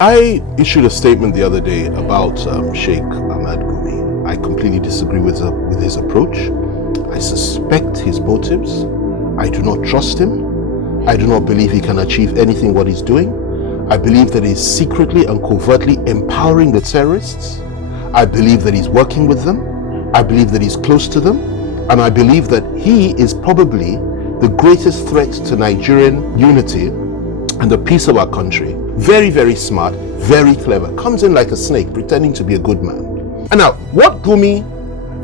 I issued a statement the other day about Sheikh Ahmad Gumi. I completely disagree with his approach. I suspect his motives. I do not trust him. I do not believe he can achieve anything what he's doing. I believe that he's secretly and covertly empowering the terrorists. I believe that he's working with them. I believe that he's close to them. And I believe that he is probably the greatest threat to Nigerian unity and the peace of our country. Very, very smart, very clever. Comes in like a snake, pretending to be a good man. And now, what Gumi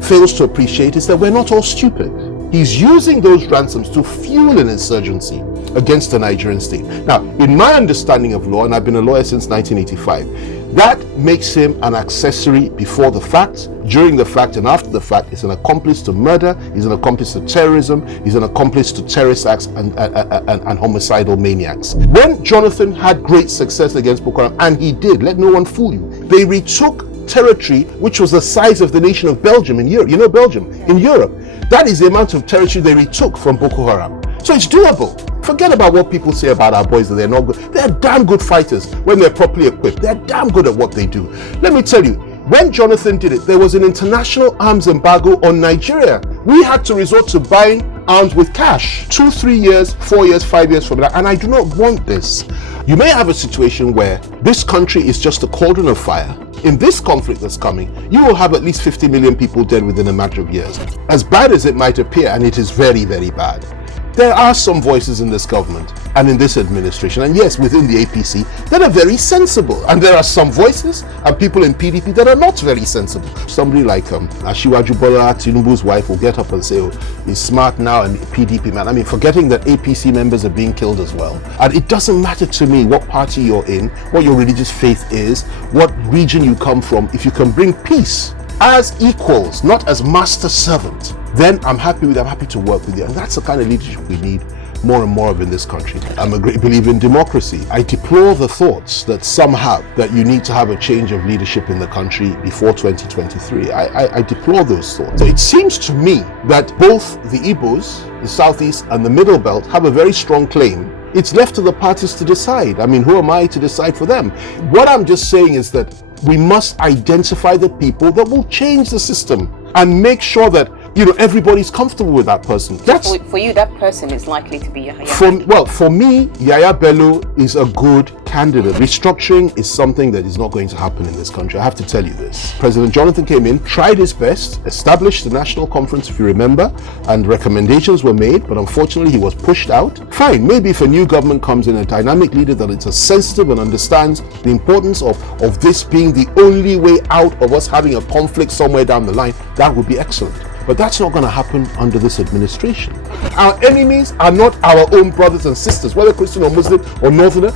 fails to appreciate is that we're not all stupid. He's using those ransoms to fuel an insurgency against the Nigerian state. Now, in my understanding of law, and I've been a lawyer since 1985, that makes him an accessory before the fact, during the fact, and after the fact. He's an accomplice to murder, he's an accomplice to terrorism, he's an accomplice to terrorist acts and homicidal maniacs. When Jonathan had great success against Boko Haram, and he did, let no one fool you, they retook territory which was the size of the nation of Belgium in Europe. You know Belgium? In Europe. That is the amount of territory they retook from Boko Haram. So it's doable. Forget about what people say about our boys that they're not good. They're damn good fighters when they're properly equipped. They're damn good at what they do. Let me tell you, when Jonathan did it, there was an international arms embargo on Nigeria. We had to resort to buying arms with cash. 2, 3 years, 4 years, 5 years from now. And I do not want this. You may have a situation where this country is just a cauldron of fire. In this conflict that's coming, you will have at least 50 million people dead within a matter of years. As bad as it might appear, and it is very, very bad, there are some voices in this government and in this administration, and yes, within the APC, that are very sensible. And there are some voices and people in PDP that are not very sensible. Somebody like Asiwaju Bola Tinubu's wife will get up and say, oh, he's smart now and PDP man. I mean, forgetting that APC members are being killed as well. And it doesn't matter to me what party you're in, what your religious faith is, what region you come from. If you can bring peace as equals, not as master servant, then I'm happy to work with you. And that's the kind of leadership we need more and more of in this country. I'm a great believer in democracy. I deplore the thoughts that some have that you need to have a change of leadership in the country before 2023. I deplore those thoughts. So it seems to me that both the Igbos, the Southeast and the Middle Belt have a very strong claim. It's left to the parties to decide. I mean, who am I to decide for them? What I'm just saying is that we must identify the people that will change the system and make sure that everybody's comfortable with that person. That's for you. That person is likely to be Yahaya. For me, Yahaya Bello is a good candidate. Restructuring is something that is not going to happen in this country. I have to tell you this. President Jonathan came in, tried his best, established the national conference, if you remember, and recommendations were made, but unfortunately he was pushed out. Fine, maybe if a new government comes in, a dynamic leader that is sensitive and understands the importance of this being the only way out of us having a conflict somewhere down the line, that would be excellent. But that's not going to happen under this administration. Our enemies are not our own brothers and sisters, whether Christian or Muslim or Northerner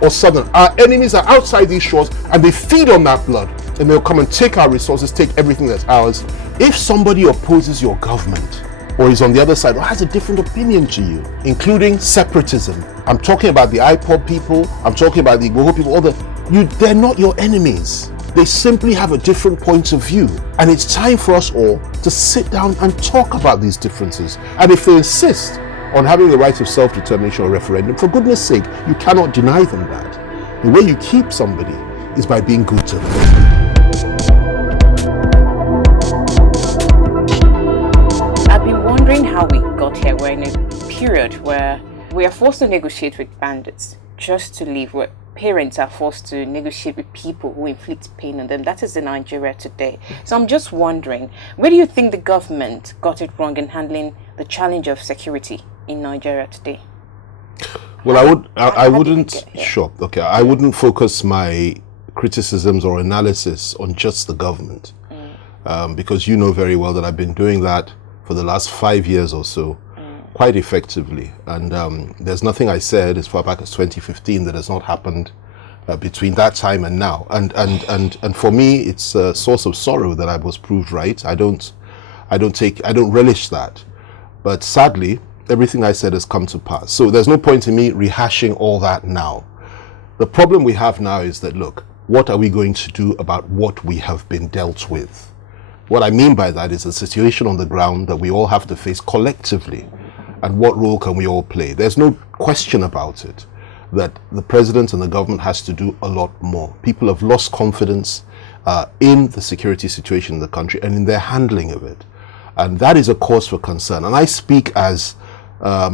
or Southern. Our enemies are outside these shores and they feed on that blood. And they'll come and take our resources, take everything that's ours. If somebody opposes your government or is on the other side or has a different opinion to you, including separatism, I'm talking about the IPOB people, I'm talking about the Igbo people, they're not your enemies. They simply have a different point of view. And it's time for us all to sit down and talk about these differences. And if they insist on having the right of self-determination or referendum, for goodness sake, you cannot deny them that. The way you keep somebody is by being good to them. I've been wondering how we got here. We're in a period where we are forced to negotiate with bandits just to live, where parents are forced to negotiate with people who inflict pain on them. That is in Nigeria today. So I'm just wondering, where do you think the government got it wrong in handling the challenge of security in Nigeria today? Well, I wouldn't focus my criticisms or analysis on just the government, because you know very well that I've been doing that for the last 5 years or so, quite effectively. And there's nothing I said as far back as 2015 that has not happened between that time and now. And for me, it's a source of sorrow that I was proved right. I don't relish that. But sadly, everything I said has come to pass. So there's no point in me rehashing all that now. The problem we have now is that, look, what are we going to do about what we have been dealt with? What I mean by that is a situation on the ground that we all have to face collectively. And what role can we all play? There's no question about it that the president and the government has to do a lot more. People have lost confidence in the security situation in the country and in their handling of it. And that is a cause for concern. And I speak as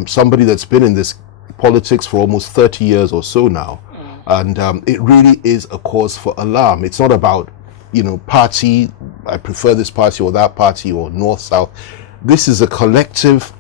somebody that's been in this politics for almost 30 years or so now. And it really is a cause for alarm. It's not about, party, I prefer this party or that party or north, south. This is a collective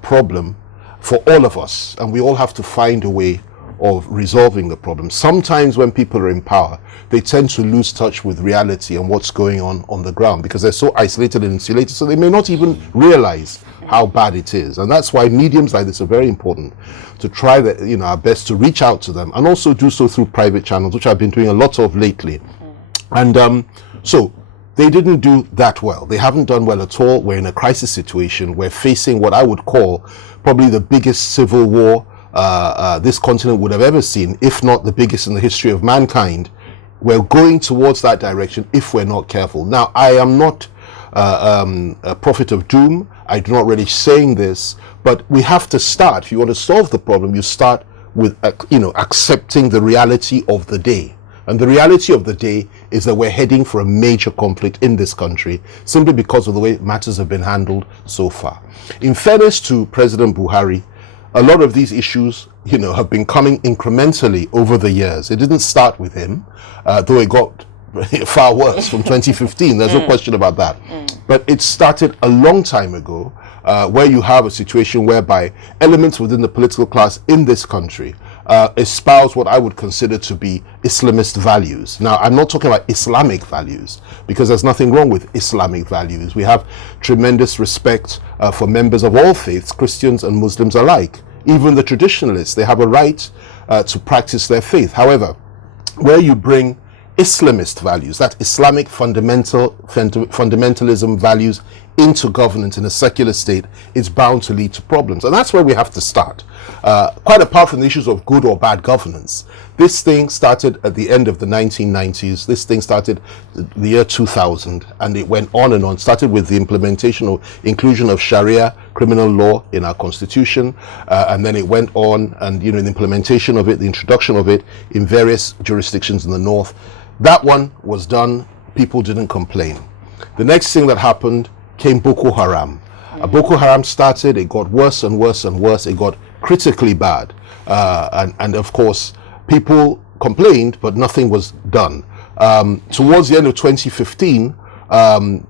problem for all of us. And we all have to find a way of resolving the problem. Sometimes when people are in power, they tend to lose touch with reality and what's going on the ground because they're so isolated and insulated, so they may not even realize how bad it is. And that's why mediums like this are very important, to try our best to reach out to them and also do so through private channels, which I've been doing a lot of lately. And so they didn't do that well. They haven't done well at all. We're in a crisis situation. We're facing what I would call probably the biggest civil war this continent would have ever seen, if not the biggest in the history of mankind. We're going towards that direction if we're not careful. Now, I am not a prophet of doom. I do not really saying this, but we have to start. If you want to solve the problem, you start with accepting the reality of the day. And the reality of the day is that we're heading for a major conflict in this country simply because of the way matters have been handled so far. In fairness to President Buhari, a lot of these issues, have been coming incrementally over the years. It didn't start with him, though it got far worse from 2015. There's no question about that. But it started a long time ago, where you have a situation whereby elements within the political class in this country espouse what I would consider to be Islamist values. Now, I'm not talking about Islamic values, because there's nothing wrong with Islamic values. We have tremendous respect for members of all faiths, Christians and Muslims alike. Even the traditionalists, they have a right to practice their faith. However, where you bring Islamist values, that Islamic fundamentalism values into governance in a secular state, is bound to lead to problems. And that's where we have to start. Quite apart from the issues of good or bad governance, this thing started at the end of the 1990s. This thing started the year 2000, and it went on and on. Started with the implementation or inclusion of Sharia criminal law in our constitution, and then it went on, and the implementation of it, the introduction of it in various jurisdictions in the north. That one was done. People didn't complain. The next thing that happened came Boko Haram. Boko Haram started, it got worse and worse and worse. It got critically bad. And of course, people complained, but nothing was done. Towards the end of 2015,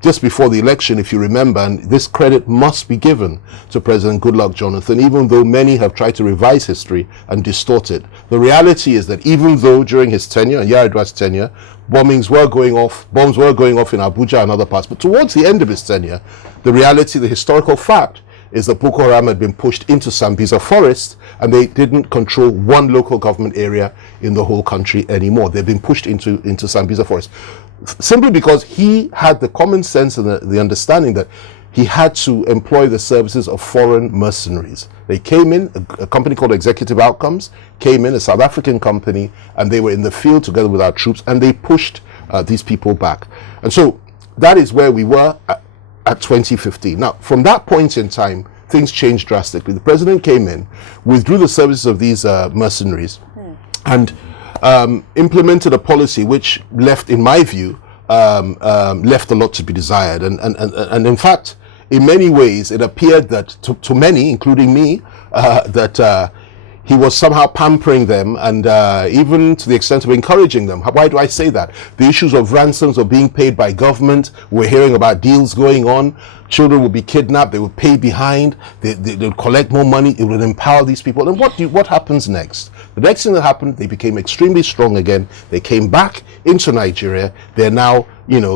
just before the election, if you remember, and this credit must be given to President Goodluck Jonathan, even though many have tried to revise history and distort it. The reality is that even though during his tenure and Yar'Adua's tenure, bombs were going off in Abuja and other parts, but towards the end of his tenure, the reality, the historical fact, is that Boko Haram had been pushed into Sambisa Forest, and they didn't control one local government area in the whole country anymore. They've been pushed into Sambisa Forest. Simply because he had the common sense and the understanding that he had to employ the services of foreign mercenaries. They came in, a company called Executive Outcomes came in, a South African company, and they were in the field together with our troops, and they pushed these people back. And so that is where we were at 2015. Now, from that point in time, things changed drastically. The president came in, withdrew the services of these mercenaries, and implemented a policy which left, in my view, left a lot to be desired. And in fact, in many ways, it appeared that to many, including me, that he was somehow pampering them, and even to the extent of encouraging them. Why do I say that? The issues of ransoms of being paid by government, we're hearing about deals going on. Children would be kidnapped, they would pay behind, they would collect more money, it would empower these people. And what happens next? The next thing that happened, they became extremely strong again. They came back into Nigeria. They're now 2 hours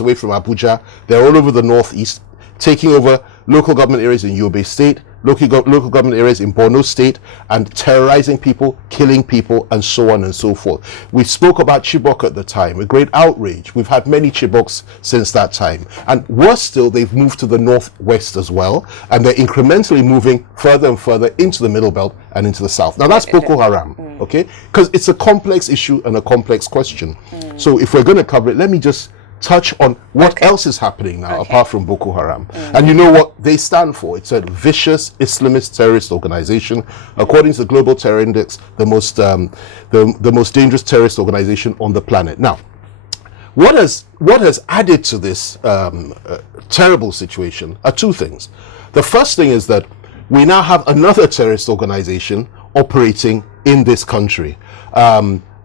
away from Abuja. They're all over the northeast, taking over local government areas in Yobe State, local government areas in Borno State, and terrorizing people, killing people, and so on and so forth. We spoke about Chibok at the time, a great outrage. We've had many Chiboks since that time. And worse still, they've moved to the northwest as well, and they're incrementally moving further and further into the Middle Belt and into the south. Now that's Boko Haram, okay? Because it's a complex issue and a complex question. So if we're going to cover it, let me just touch on what else is happening now apart from Boko Haram. And you know what they stand for? It's a vicious Islamist terrorist organization. According to the Global Terror Index, the most dangerous terrorist organization on the planet. Now, what has added to this terrible situation are two things. The first thing is that we now have another terrorist organization operating in this country,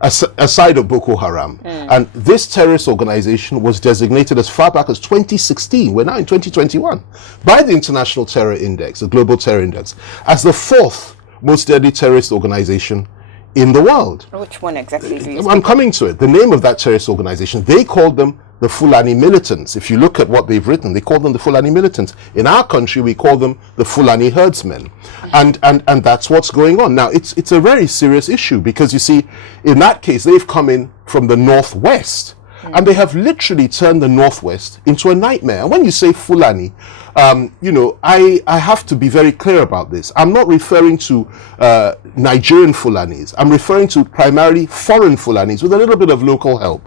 aside of Boko Haram. And this terrorist organization was designated as far back as 2016, we're now in 2021, by the International Terror Index, the Global Terror Index, as the fourth most deadly terrorist organization in the world. Which one exactly do you I'm coming to it. The name of that terrorist organization, they called them the Fulani militants. If you look at what they've written, they call them the Fulani militants. In our country, we call them the Fulani herdsmen. And that's what's going on. Now, it's a very serious issue because, you see, in that case, they've come in from the northwest. And they have literally turned the northwest into a nightmare. And when you say Fulani, you know, I have to be very clear about this. I'm not referring to Nigerian Fulanis. I'm referring to primarily foreign Fulanis with a little bit of local help.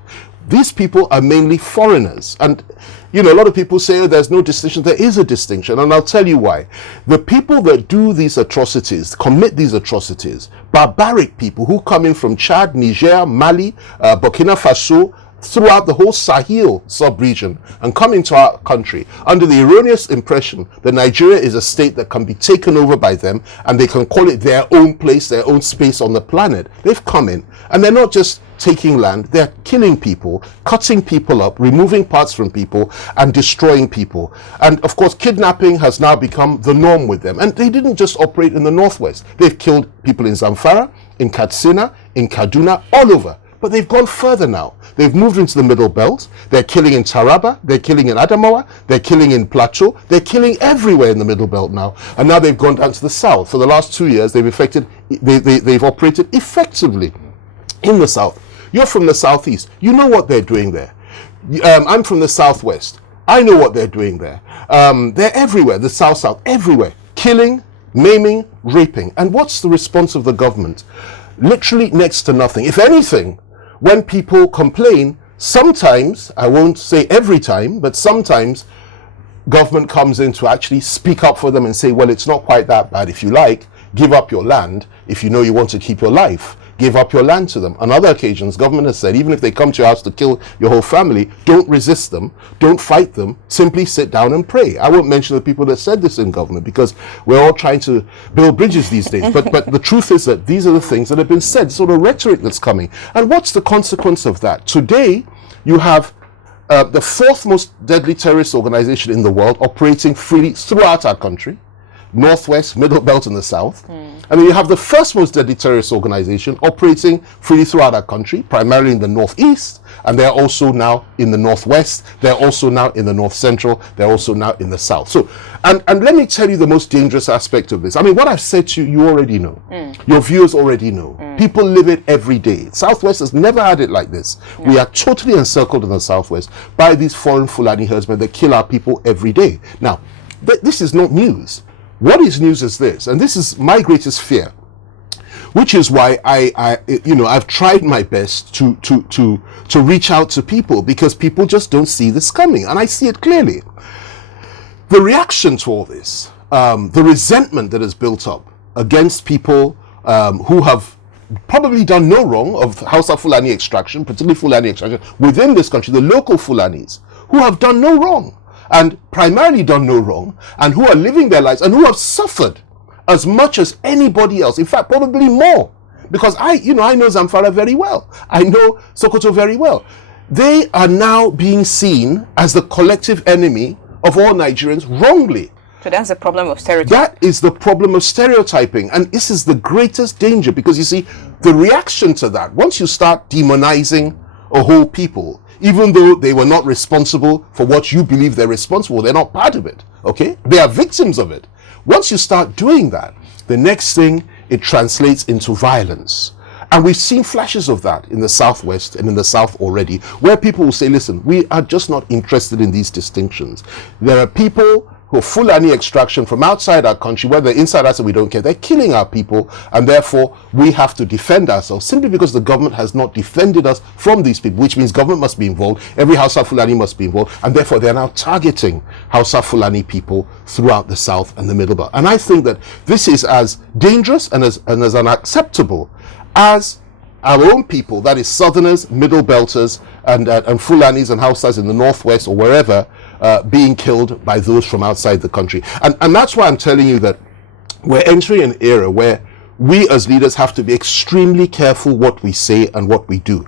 These people are mainly foreigners. And, you know, a lot of people say, oh, there's no distinction. There is a distinction. And I'll tell you why. The people that do these atrocities, commit these atrocities, barbaric people who come in from Chad, Niger, Mali, Burkina Faso, throughout the whole Sahel sub-region and come into our country under the erroneous impression that Nigeria is a state that can be taken over by them and they can call it their own place, their own space on the planet. They've come in and they're not just taking land, they're killing people, cutting people up, removing parts from people and destroying people. And of course, kidnapping has now become the norm with them. And they didn't just operate in the northwest. They've killed people in Zamfara, in Katsina, in Kaduna, all over. But they've gone further now. They've moved into the middle belt. They're killing in Taraba. They're killing in Adamawa. They're killing in Plateau. They're killing everywhere in the middle belt now. And now they've gone down to the south. For the last 2 years, they've operated effectively in the south. You're from the southeast. You know what they're doing there. I'm from the southwest. I know what they're doing there. They're everywhere. The south, everywhere. Killing, maiming, raping. And what's the response of the government? Literally next to nothing. If anything, when people complain, sometimes, I won't say every time, but sometimes government comes in to actually speak up for them and say, well, it's not quite that bad. If you like, give up your land. If you know you want to keep your life, give up your land to them. On other occasions, government has said, even if they come to your house to kill your whole family, don't resist them, don't fight them, simply sit down and pray. I won't mention the people that said this in government because we're all trying to build bridges these days. But the truth is that these are the things that have been said, sort of rhetoric that's coming. And what's the consequence of that? Today, you have the fourth most deadly terrorist organization in the world operating freely throughout our country. Northwest, Middle Belt, and the South. And then you have the first most deadly terrorist organization operating freely throughout our country, primarily in the Northeast, and they're also now in the Northwest, they're also now in the North Central, they're also now in the South. So, and let me tell you the most dangerous aspect of this. I mean, what I've said to you, you already know. Your viewers already know. People live it every day. Southwest has never had it like this. We are totally encircled in the Southwest by these foreign Fulani herdsmen that kill our people every day. Now, this is not news. What is news is this, and this is my greatest fear, which is why I've tried my best to reach out to people because people just don't see this coming, and I see it clearly. The reaction to all this, the resentment that is built up against people who have probably done no wrong of Hausa Fulani extraction, particularly Fulani extraction within this country, the local Fulanis who have done no wrong. And primarily done no wrong, and who are living their lives, and who have suffered as much as anybody else. In fact, probably more. Because I know Zamfara very well. I know Sokoto very well. They are now being seen as the collective enemy of all Nigerians wrongly. So that's the problem of stereotyping. That is the problem of stereotyping. And this is the greatest danger because you see, the reaction to that, once you start demonizing a whole people, even though they were not responsible for what you believe they're responsible, they're not part of it, okay? They are victims of it. Once you start doing that, the next thing, it translates into violence. And we've seen flashes of that in the Southwest and in the South already, where people will say, listen, we are just not interested in these distinctions. There are people who are Fulani extraction from outside our country, whether inside us or we don't care. They're killing our people, and therefore we have to defend ourselves simply because the government has not defended us from these people, which means government must be involved, every Hausa Fulani must be involved, and therefore they're now targeting Hausa Fulani people throughout the South and the Middle Belt. And I think that this is as dangerous and as unacceptable as our own people, that is Southerners, Middle Belters, and Fulanis and Hausas in the Northwest or wherever, being killed by those from outside the country. And that's why I'm telling you that we're entering an era where we as leaders have to be extremely careful what we say and what we do.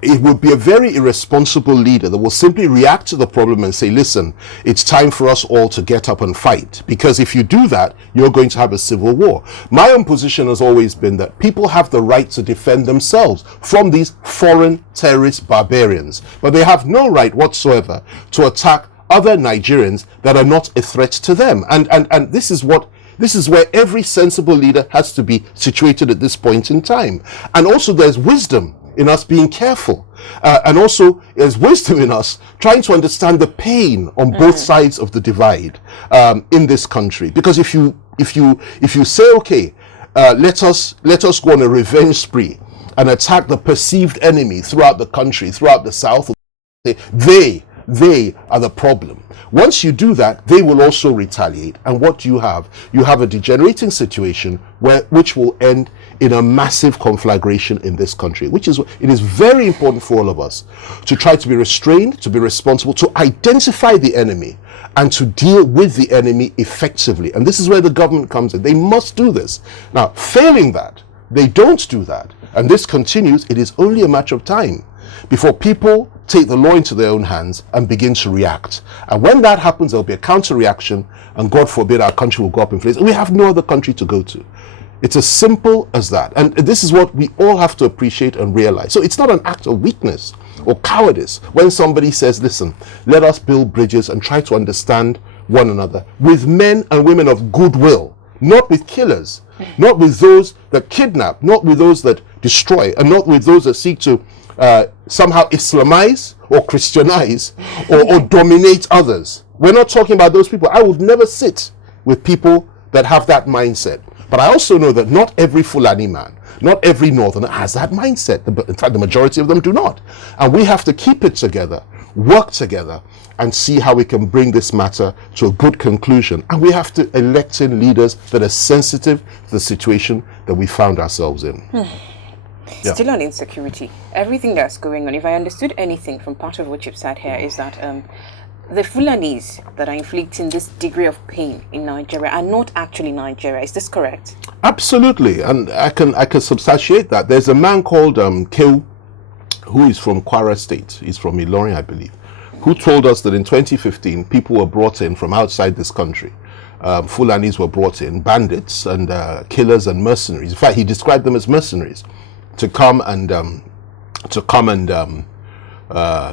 It would be a very irresponsible leader that will simply react to the problem and say, listen, it's time for us all to get up and fight. Because if you do that, you're going to have a civil war. My own position has always been that people have the right to defend themselves from these foreign terrorist barbarians. But they have no right whatsoever to attack other Nigerians that are not a threat to them. And this is where every sensible leader has to be situated at this point in time. And also there's wisdom in us being careful. And also there's wisdom in us trying to understand the pain on both sides of the divide in this country. Because if you say, okay, let us go on a revenge spree and attack the perceived enemy throughout the country, throughout the South, they are the problem. Once you do that, they will also retaliate. And what you have a degenerating situation which will end in a massive conflagration in this country, it is very important for all of us to try to be restrained, to be responsible, to identify the enemy and to deal with the enemy effectively. And this is where the government comes in. They must do this. Now, failing that, they don't do that, and this continues, it is only a matter of time before people take the law into their own hands and begin to react. And when that happens, there'll be a counter-reaction, and God forbid our country will go up in flames. We have no other country to go to. It's as simple as that. And this is what we all have to appreciate and realize. So it's not an act of weakness or cowardice when somebody says, listen, let us build bridges and try to understand one another with men and women of goodwill, not with killers, not with those that kidnap, not with those that destroy, and not with those that seek to somehow Islamize or Christianize or dominate others. We're not talking about those people. I would never sit with people that have that mindset. But I also know that not every Fulani man, not every Northerner has that mindset. In fact, the majority of them do not. And we have to keep it together, work together, and see how we can bring this matter to a good conclusion. And we have to elect in leaders that are sensitive to the situation that we found ourselves in. Yeah. Still on insecurity, everything that's going on, if I understood anything from part of what you've said here, is that the Fulanis that are inflicting this degree of pain in Nigeria are not actually Nigeria. Is this correct? Absolutely, and I can substantiate that. There's a man called Keu, who is from Kwara State. He's from Ilorin, I believe, who told us that in 2015, people were brought in from outside this country. Fulanis were brought in, bandits and killers and mercenaries. In fact, he described them as mercenaries to come and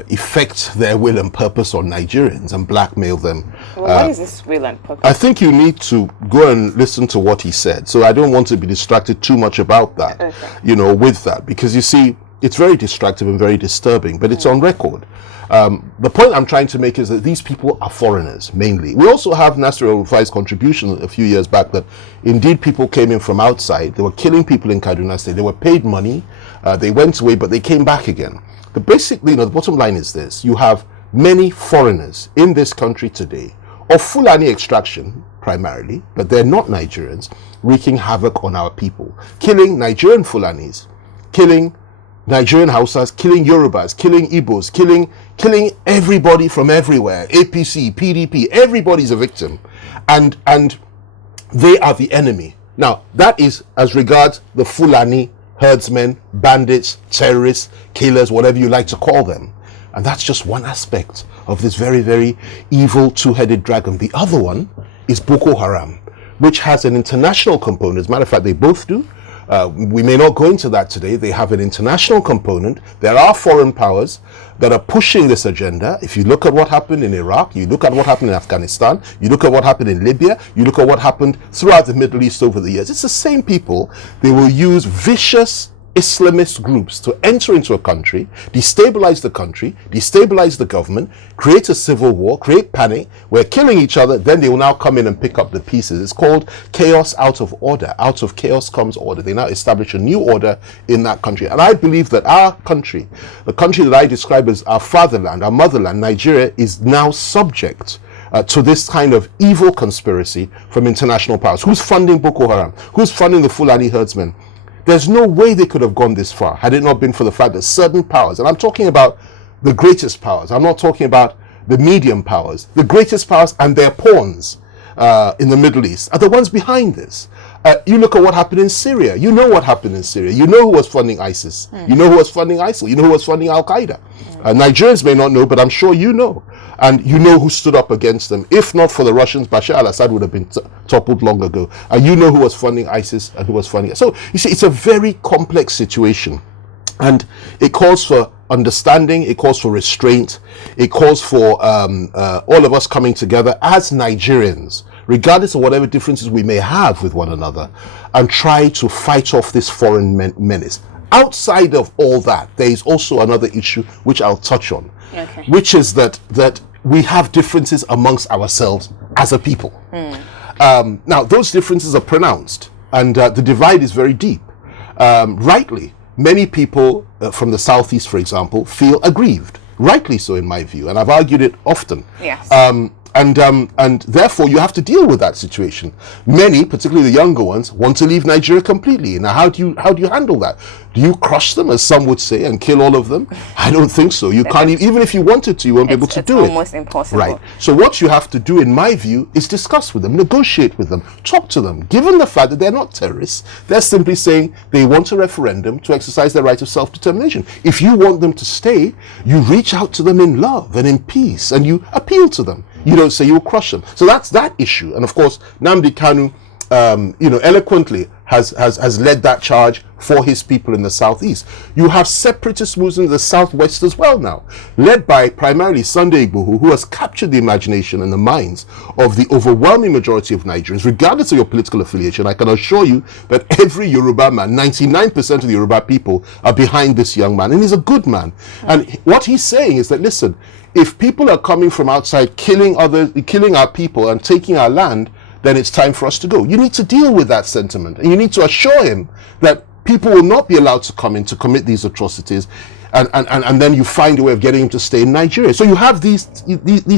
effect their will and purpose on Nigerians and blackmail them. Well, what is this will and purpose? I think you need to go and listen to what he said. So I don't want to be distracted too much about that, with that, because you see, it's very distracting and very disturbing, but it's on record. The point I'm trying to make is that these people are foreigners, mainly. We also have Nasir El-Rufai's contribution a few years back that indeed people came in from outside. They were killing people in Kaduna State. They were paid money. They went away, but they came back again. But basically, the bottom line is this. You have many foreigners in this country today, of Fulani extraction primarily, but they're not Nigerians, wreaking havoc on our people, killing Nigerian Fulanis, killing Nigerian Hausas, killing Yorubas, killing Igbos, killing everybody from everywhere. APC, PDP, everybody's a victim. And they are the enemy. Now, that is as regards the Fulani herdsmen, bandits, terrorists, killers, whatever you like to call them. And that's just one aspect of this very, very evil two-headed dragon. The other one is Boko Haram, which has an international component. As a matter of fact, they both do. We may not go into that today. They have an international component. There are foreign powers that are pushing this agenda. If you look at what happened in Iraq, you look at what happened in Afghanistan, you look at what happened in Libya, you look at what happened throughout the Middle East over the years. It's the same people. They will use vicious Islamist groups to enter into a country, destabilize the government, create a civil war, create panic, we're killing each other, then they will now come in and pick up the pieces. It's called chaos out of order. Out of chaos comes order. They now establish a new order in that country. And I believe that our country, the country that I describe as our fatherland, our motherland, Nigeria, is now subject to this kind of evil conspiracy from international powers. Who's funding Boko Haram? Who's funding the Fulani herdsmen? There's no way they could have gone this far had it not been for the fact that certain powers, and I'm talking about the greatest powers, I'm not talking about the medium powers, the greatest powers and their pawns in the Middle East are the ones behind this. You look at what happened in Syria. You know what happened in Syria. You know who was funding ISIS. You know who was funding ISIL. You know who was funding Al-Qaeda. Nigerians may not know, but I'm sure you know. And you know who stood up against them. If not for the Russians, Bashar al-Assad would have been toppled long ago. And you know who was funding ISIS and who was funding it. So, you see, it's a very complex situation. And it calls for understanding, it calls for restraint, it calls for all of us coming together as Nigerians, regardless of whatever differences we may have with one another, and try to fight off this foreign menace. Outside of all that, there is also another issue which I'll touch on, which is that we have differences amongst ourselves as a people. Now, those differences are pronounced, and the divide is very deep. Rightly, many people from the Southeast, for example, feel aggrieved. Rightly so, in my view, and I've argued it often. Yes. And therefore you have to deal with that situation. Many, particularly the younger ones, want to leave Nigeria completely. Now, how do you handle that? Do you crush them, as some would say, and kill all of them? I don't think so. You can't, even if you wanted to, you won't be able to do it. It's almost impossible. Right. So what you have to do, in my view, is discuss with them, negotiate with them, talk to them. Given the fact that they're not terrorists, they're simply saying they want a referendum to exercise their right of self-determination. If you want them to stay, you reach out to them in love and in peace, and you appeal to them. You don't say you'll crush them. So that's that issue. And of course, Nnamdi Kanu, eloquently has led that charge for his people in the southeast. You have separatist movements in the southwest as well now, led by primarily Sunday Igboho, who has captured the imagination and the minds of the overwhelming majority of Nigerians, regardless of your political affiliation. I can assure you that every Yoruba man, 99% of the Yoruba people, are behind this young man, and he's a good man. And what he's saying is that, listen, if people are coming from outside killing our people and taking our land, then it's time for us to go. You need to deal with that sentiment, and you need to assure him that people will not be allowed to come in to commit these atrocities, and then you find a way of getting him to stay in Nigeria. So you have these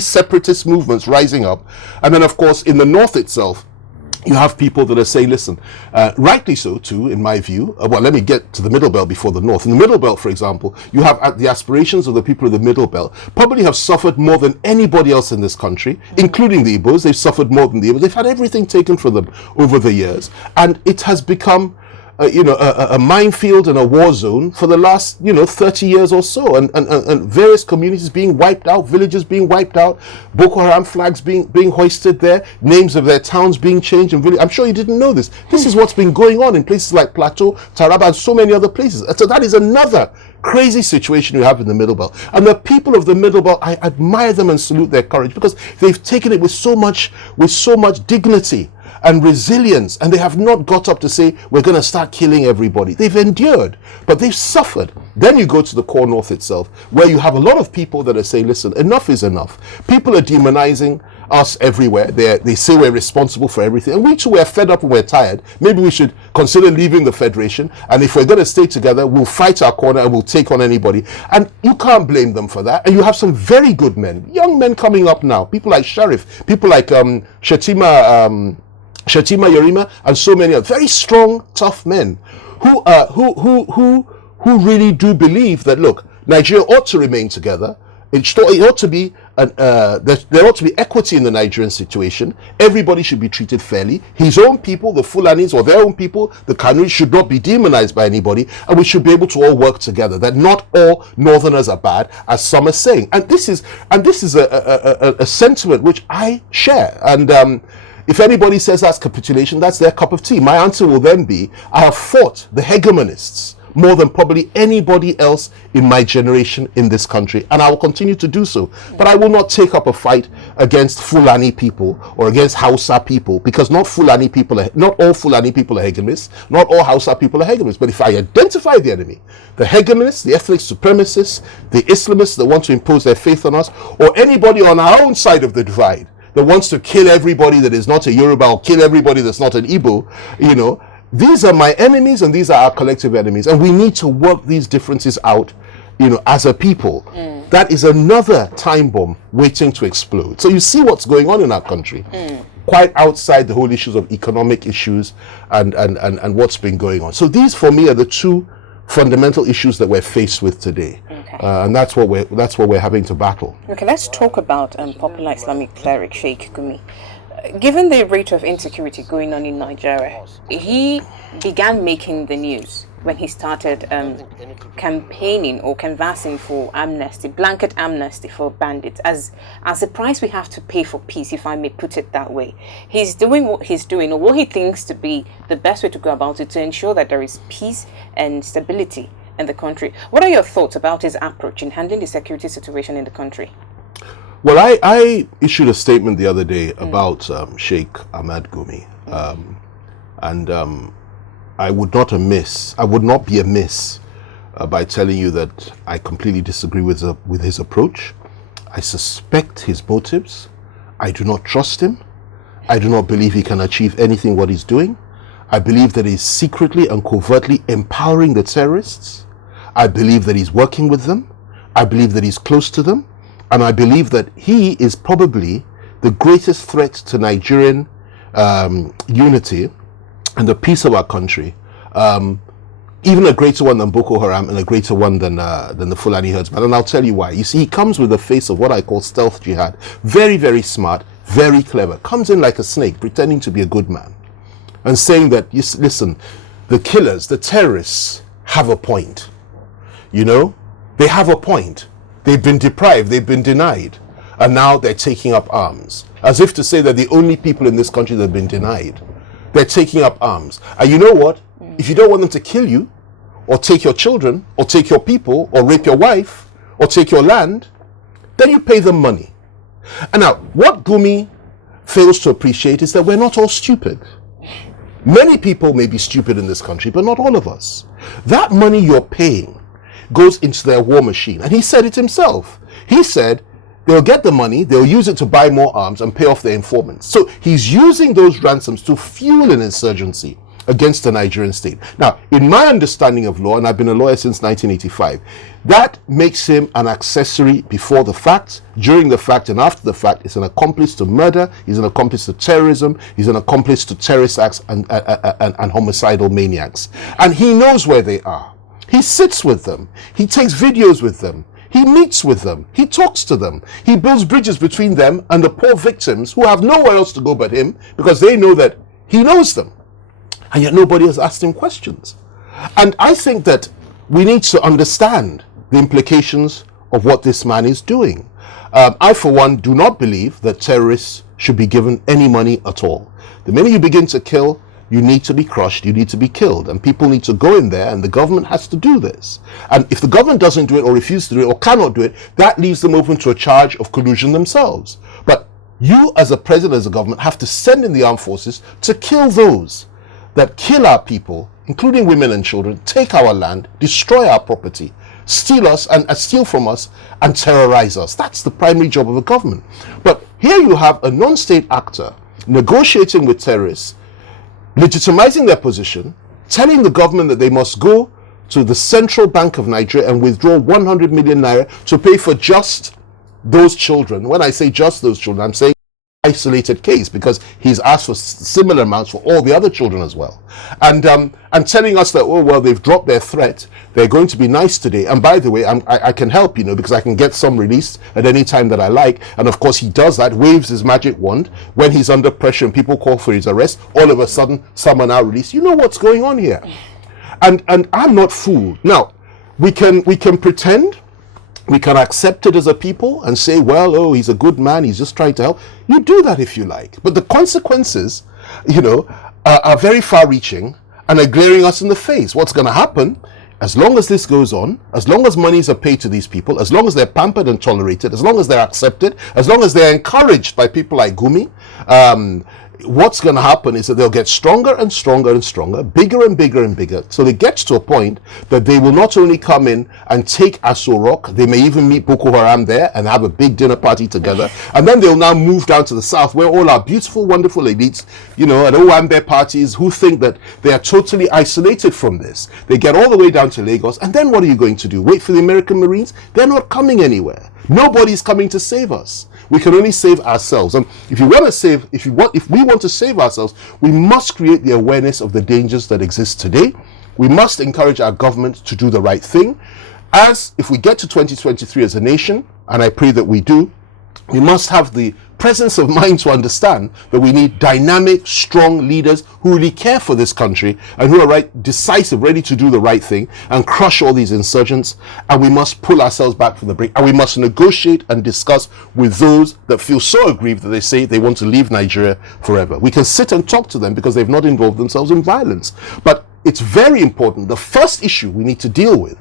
separatist movements rising up, and then of course in the north itself, you have people that are saying, listen, rightly so too, in my view. Well, let me get to the Middle Belt before the North. In the Middle Belt, for example, you have the aspirations of the people of the Middle Belt probably have suffered more than anybody else in this country, including the Igbos. They've suffered more than the Igbos. They've had everything taken from them over the years. And it has become a minefield and a war zone for the last 30 years or so, and various communities being wiped out, villages being wiped out, Boko Haram flags being hoisted there, names of their towns being changed, and I'm sure you didn't know this. This is what's been going on in places like Plateau, Taraba, and so many other places. So that is another crazy situation you have in the Middle Belt. And the people of the Middle Belt, I admire them and salute their courage, because they've taken it with so much dignity and resilience, and they have not got up to say we're going to start killing everybody. They've endured, but they've suffered. Then you go to the core north itself, where you have a lot of people that are saying, listen, enough is enough. People are demonizing us everywhere. They say we're responsible for everything, and we too, we're fed up and we're tired. Maybe we should consider leaving the federation, and if we're going to stay together, we'll fight our corner and we'll take on anybody. And you can't blame them for that. And you have some very good men, young men coming up now, people like Sharif, people like Shatima Yerima, and so many other very strong, tough men who really do believe that, look, Nigeria ought to remain together. It ought to be there ought to be equity in the Nigerian situation. Everybody should be treated fairly. His own people, the Fulanis, or their own people, the Kanuri, should not be demonized by anybody, and we should be able to all work together. That not all Northerners are bad, as some are saying. And this is a sentiment which I share. And if anybody says that's capitulation, that's their cup of tea. My answer will then be, I have fought the hegemonists more than probably anybody else in my generation in this country, and I will continue to do so. But I will not take up a fight against Fulani people or against Hausa people, because not all Fulani people are hegemonists, not all Hausa people are hegemonists. But if I identify the enemy, the hegemonists, the ethnic supremacists, the Islamists that want to impose their faith on us, or anybody on our own side of the divide that wants to kill everybody that is not a Yoruba or kill everybody that's not an Igbo, these are my enemies and these are our collective enemies. And we need to work these differences out, as a people. That is another time bomb waiting to explode. So you see what's going on in our country, quite outside the whole issues of economic issues and what's been going on. So these, for me, are the two fundamental issues that we're faced with today. And that's what we're having to battle. Okay, let's talk about popular Islamic cleric Sheikh Gumi. Given the rate of insecurity going on in Nigeria, he began making the news when he started campaigning or canvassing for amnesty, blanket amnesty for bandits, as a price we have to pay for peace, if I may put it that way. He's doing what he's doing, or what he thinks to be the best way to go about it, to ensure that there is peace and stability in the country. What are your thoughts about his approach in handling the security situation in the country? Well, I issued a statement the other day about Sheikh Ahmad Gumi, and I would not be amiss by telling you that I completely disagree with his approach. I suspect his motives. I do not trust him. I do not believe he can achieve anything what he's doing. I believe that he's secretly and covertly empowering the terrorists. I believe that he's working with them. I believe that he's close to them. And I believe that he is probably the greatest threat to Nigerian unity and the peace of our country, even a greater one than Boko Haram and a greater one than the Fulani herdsmen. And I'll tell you why. You see, he comes with the face of what I call stealth jihad. Very, very smart, very clever. Comes in like a snake, pretending to be a good man, and saying that, listen, the killers, the terrorists have a point. They have a point. They've been deprived, they've been denied, and now they're taking up arms, as if to say that the only people in this country that have been denied. They're taking up arms. And you know what? If you don't want them to kill you, or take your children, or take your people, or rape your wife, or take your land, then you pay them money. And now, what Gumi fails to appreciate is that we're not all stupid. Many people may be stupid in this country, but not all of us. That money you're paying goes into their war machine. And he said it himself. He said they'll get the money, they'll use it to buy more arms and pay off their informants. So he's using those ransoms to fuel an insurgency against the Nigerian state. Now, in my understanding of law, and I've been a lawyer since 1985, that makes him an accessory before the fact, during the fact, and after the fact. He's an accomplice to murder, he's an accomplice to terrorism, he's an accomplice to terrorist acts and homicidal maniacs. And he knows where they are. He sits with them. He takes videos with them. He meets with them. He talks to them. He builds bridges between them and the poor victims who have nowhere else to go but him, because they know that he knows them. And yet nobody has asked him questions. And I think that we need to understand the implications of what this man is doing. I, for one, do not believe that terrorists should be given any money at all. The minute you begin to kill, you need to be crushed, you need to be killed, and people need to go in there, and the government has to do this. And if the government doesn't do it, or refuses to do it, or cannot do it, that leaves them open to a charge of collusion themselves. But you, as a president, as a government, have to send in the armed forces to kill those that kill our people, including women and children, take our land, destroy our property, steal us and steal from us, and terrorize us. That's the primary job of a government. But here you have a non-state actor negotiating with terrorists, legitimizing their position, telling the government that they must go to the Central Bank of Nigeria and withdraw 100 million naira to pay for just those children. When I say just those children, I'm saying isolated case, because he's asked for similar amounts for all the other children as well. And telling us that, oh, well, they've dropped their threat, they're going to be nice today, and by the way, I can help, because I can get some released at any time that I like. And of course he does that, waves his magic wand when he's under pressure and people call for his arrest. All of a sudden someone now released. You know what's going on here. And I'm not fooled. Now, we can pretend, we can accept it as a people and say, well, oh, he's a good man, he's just trying to help. You do that if you like. But the consequences, are very far-reaching and are glaring us in the face. What's going to happen as long as this goes on, as long as monies are paid to these people, as long as they're pampered and tolerated, as long as they're accepted, as long as they're encouraged by people like Gumi, what's going to happen is that they'll get stronger and stronger and stronger, bigger and bigger and bigger, so it gets to a point that they will not only come in and take Aso Rock, they may even meet Boko Haram there and have a big dinner party together, and then they'll now move down to the south where all our beautiful, wonderful elites, you know, and Owambe parties who think that they are totally isolated from this. They get all the way down to Lagos, and then what are you going to do? Wait for the American Marines? They're not coming anywhere. Nobody's coming to save us. We can only save ourselves. And if we want to save ourselves, we must create the awareness of the dangers that exist today. We must encourage our government to do the right thing. As if we get to 2023 as a nation, and I pray that we do, we must have the presence of mind to understand that we need dynamic, strong leaders who really care for this country and who are decisive, ready to do the right thing and crush all these insurgents. And we must pull ourselves back from the brink, and we must negotiate and discuss with those that feel so aggrieved that they say they want to leave Nigeria forever. We can sit and talk to them because they've not involved themselves in violence. But it's very important. The first issue we need to deal with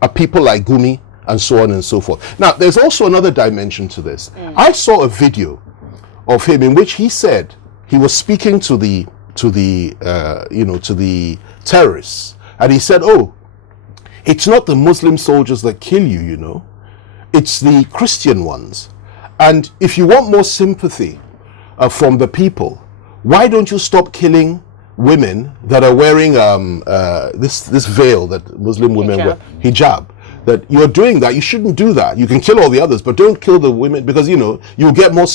are people like Gumi and so on and so forth. Now, there's also another dimension to this. I saw a video of him in which he said he was speaking to the terrorists, and he said, "Oh, it's not the Muslim soldiers that kill you, you know, it's the Christian ones. And if you want more sympathy from the people, why don't you stop killing women that are wearing this veil that Muslim women wear, hijab? That you're doing that, you shouldn't do that. You can kill all the others, but don't kill the women, because, you know, you'll get more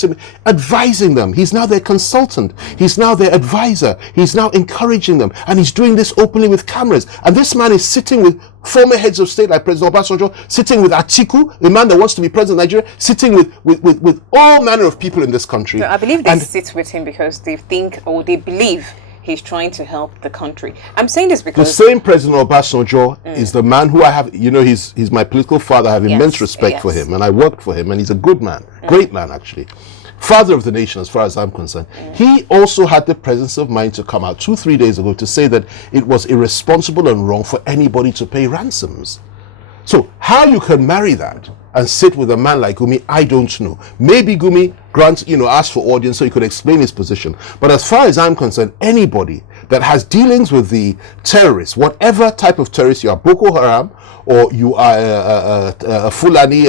advising them. He's now their consultant. He's now their advisor. He's now encouraging them. And he's doing this openly with cameras. And this man is sitting with former heads of state like President Obasanjo, sitting with Atiku, a man that wants to be president of Nigeria, sitting with all manner of people in this country. So I believe they sit with him because they think or they believe he's trying to help the country. I'm saying this because the same President Obasanjo is the man who I have, you know, he's my political father. I have immense respect for him, and I worked for him, and he's a good man, great man actually. Father of the nation as far as I'm concerned. He also had the presence of mind to come out 2-3 days ago to say that it was irresponsible and wrong for anybody to pay ransoms. So how you can marry that and sit with a man like Gumi, I don't know. Maybe Gumi asked for audience so he could explain his position. But as far as I'm concerned, anybody that has dealings with the terrorists, whatever type of terrorist you are, Boko Haram, or you are a Fulani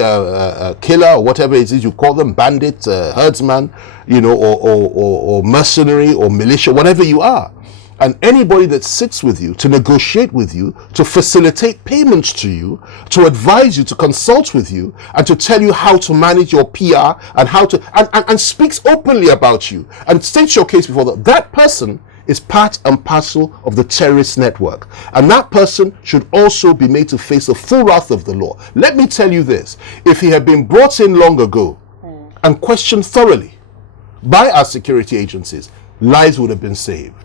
killer, or whatever it is you call them, bandit, herdsman, you know, or mercenary or militia, whatever you are. And anybody that sits with you, to negotiate with you, to facilitate payments to you, to advise you, to consult with you, and to tell you how to manage your PR and how to, and speaks openly about you and states your case before that person is part and parcel of the terrorist network. And that person should also be made to face the full wrath of the law. Let me tell you this, if he had been brought in long ago and questioned thoroughly by our security agencies, lives would have been saved.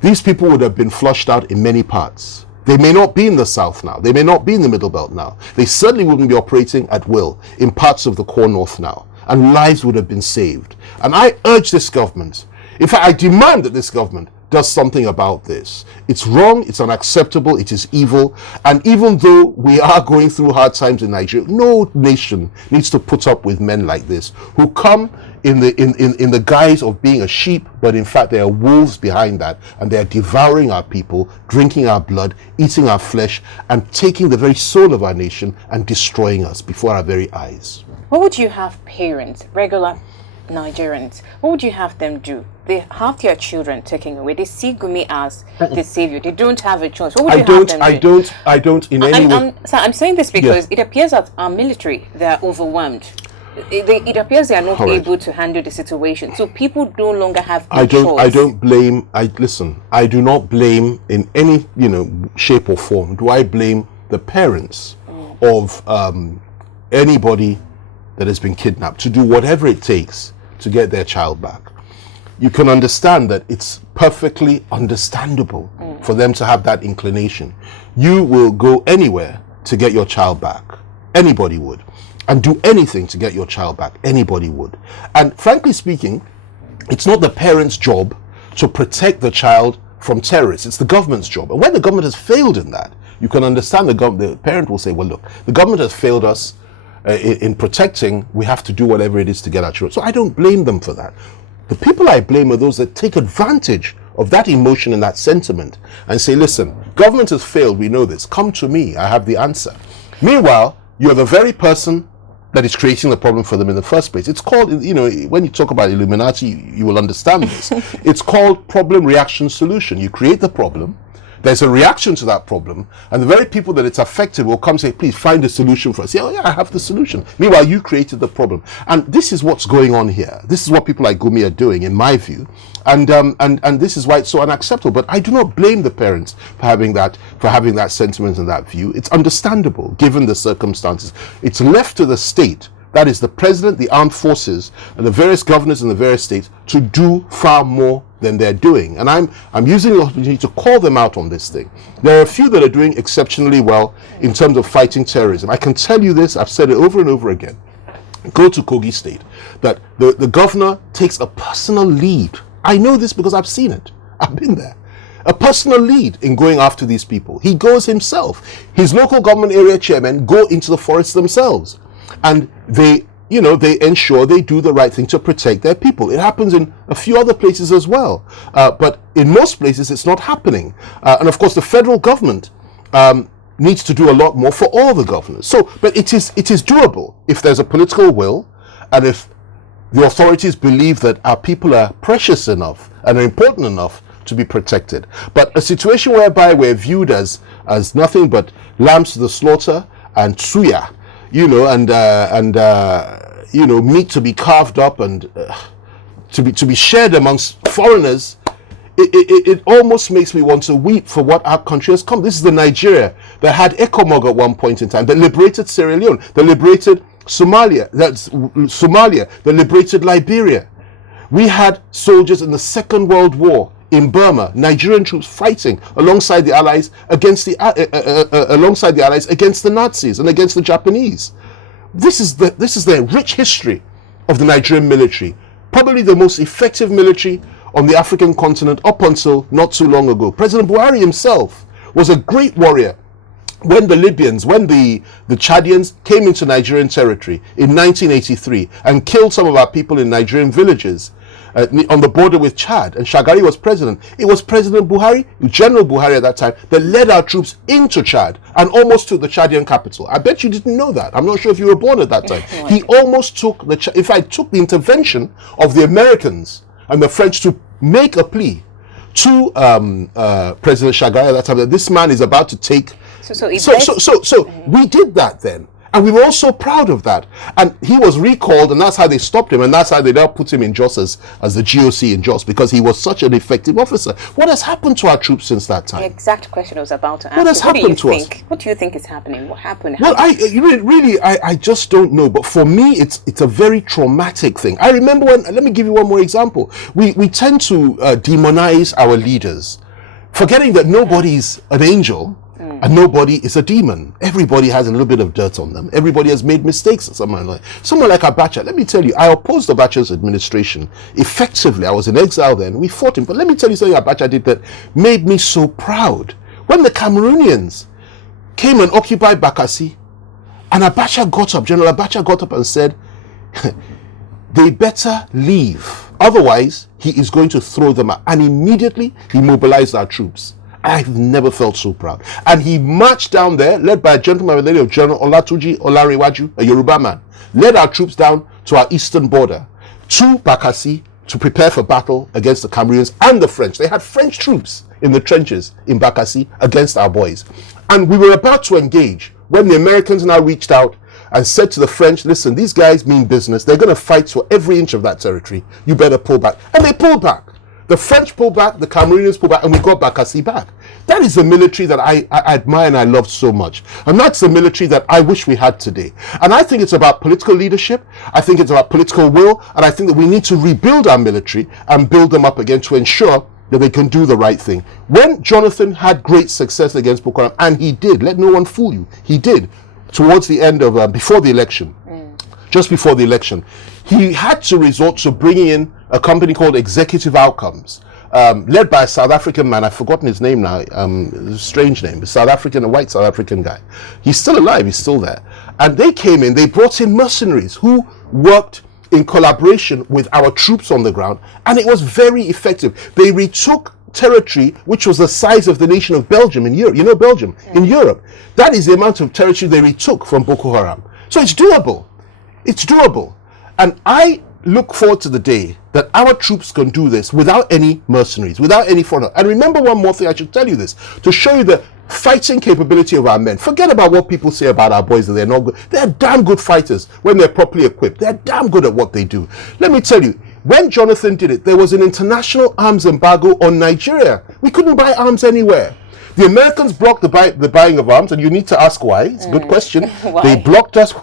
These people would have been flushed out in many parts. They may not be in the south now. They may not be in the middle belt now. They certainly wouldn't be operating at will in parts of the core north now. And lives would have been saved. And I urge this government, in fact, I demand that this government does something about this. It's wrong, it's unacceptable, it is evil. And even though we are going through hard times in Nigeria, no nation needs to put up with men like this, who come in the guise of being a sheep, but in fact they are wolves behind that, and they are devouring our people, drinking our blood, eating our flesh, and taking the very soul of our nation and destroying us before our very eyes. What would you have parents, regular Nigerians, what would you have them do? They have their children taken away. They see Gumi as the savior. They don't have a choice. What would you have them do? I don't in any way. I'm saying this because it appears that our military, they are overwhelmed. It appears they are not able to handle the situation. So people no longer have a choice. I do not blame in any shape or form. Do I blame the parents of anybody that has been kidnapped to do whatever it takes to get their child back? You can understand that it's perfectly understandable for them to have that inclination. You will go anywhere to get your child back. Anybody would. And do anything to get your child back. Anybody would. And frankly speaking, it's not the parent's job to protect the child from terrorists. It's the government's job. And when the government has failed in that, you can understand the parent will say, well, look, the government has failed us in protecting, we have to do whatever it is to get our children. So I don't blame them for that. The people I blame are those that take advantage of that emotion and that sentiment and say, listen, government has failed, we know this, come to me, I have the answer. Meanwhile, you're the very person that is creating the problem for them in the first place. It's called, when you talk about Illuminati, you will understand this. It's called problem, reaction, solution. You create the problem, there's a reaction to that problem, and the very people that it's affected will come say, please find a solution for us. Say, oh yeah, I have the solution. Meanwhile, you created the problem. And this is what's going on here. This is what people like Gumi are doing, in my view. And this is why it's so unacceptable. But I do not blame the parents for having that sentiment and that view. It's understandable, given the circumstances. It's left to the state, that is the president, the armed forces, and the various governors in the various states, to do far more than they're doing. And I'm using the opportunity to call them out on this thing. There are a few that are doing exceptionally well in terms of fighting terrorism. I can tell you this, I've said it over and over again. Go to Kogi State, that the governor takes a personal lead. I know this because I've seen it. I've been there. A personal lead in going after these people. He goes himself. His local government area chairmen go into the forest themselves. And they ensure they do the right thing to protect their people. It happens in a few other places as well. But in most places, it's not happening. And of course, the federal government needs to do a lot more for all the governors. But it is doable if there's a political will, and if the authorities believe that our people are precious enough and are important enough to be protected. But a situation whereby we're viewed as nothing but lambs to the slaughter and suya, meat to be carved up and to be shared amongst foreigners, it almost makes me want to weep for what our country has come. This is the Nigeria that had ECOMOG at one point in time, that liberated Sierra Leone, that liberated Somalia, that liberated Liberia. We had soldiers in the Second World War in Burma, Nigerian troops fighting alongside the Allies against the Nazis and against the Japanese. This is the rich history of the Nigerian military, probably the most effective military on the African continent up until not too long ago. President Buhari himself was a great warrior when the Chadians came into Nigerian territory in 1983 and killed some of our people in Nigerian villages on the border with Chad, and Shagari was president. It was President Buhari, General Buhari at that time, that led our troops into Chad and almost took the Chadian capital. I bet you didn't know that. I'm not sure if you were born at that time. He almost took took the intervention of the Americans and the French to make a plea to President Shagari at that time that this man is about to take. So we did that then. And we were all so proud of that. And he was recalled, and that's how they stopped him, and that's how they now put him in Jos as the GOC in Jos, because he was such an effective officer. What has happened to our troops since that time? The exact question I was about to ask. What has happened to us? What do you think is happening? What happened? Well, I just don't know. But for me, it's a very traumatic thing. I remember let me give you one more example. We tend to demonize our leaders, forgetting that nobody's an angel. And nobody is a demon. Everybody has a little bit of dirt on them. Everybody has made mistakes. Someone like Abacha. Let me tell you, I opposed Abacha's administration effectively. I was in exile then. We fought him. But let me tell you something Abacha did that made me so proud. When the Cameroonians came and occupied Bakassi, and General Abacha got up and said, they better leave. Otherwise, he is going to throw them out. And immediately, he mobilized our troops. I've never felt so proud. And he marched down there, led by a gentleman by the name of General Olatunji Olarewaju, a Yoruba man, led our troops down to our eastern border, to Bakassi, to prepare for battle against the Cameroonians and the French. They had French troops in the trenches in Bakassi against our boys. And we were about to engage when the Americans now reached out and said to the French, listen, these guys mean business. They're going to fight for every inch of that territory. You better pull back. And they pulled back. The French pulled back, the Cameroonians pulled back, and we got Bakassi back. That is the military that I admire and I love so much. And that's the military that I wish we had today. And I think it's about political leadership. I think it's about political will. And I think that we need to rebuild our military and build them up again to ensure that they can do the right thing. When Jonathan had great success against Boko Haram, and he did, let no one fool you, he did, towards the end of, before the election, just before the election, he had to resort to bringing in a company called Executive Outcomes led by a South African man. I've forgotten his name now. A strange name. A South African, a white South African guy. He's still alive. He's still there. And they came in. They brought in mercenaries who worked in collaboration with our troops on the ground, and it was very effective. They retook territory which was the size of the nation of Belgium in Europe. You know Belgium? Yeah. In Europe. That is the amount of territory they retook from Boko Haram. So it's doable. It's doable. And I look forward to the day that our troops can do this without any mercenaries, without any foreign. And remember one more thing, I should tell you this, to show you the fighting capability of our men. Forget about what people say about our boys, that they're not good. They're damn good fighters when they're properly equipped. They're damn good at what they do. Let me tell you, when Jonathan did it, there was an international arms embargo on Nigeria. We couldn't buy arms anywhere. The Americans blocked the buying of arms, and you need to ask why. It's a good question. They blocked us.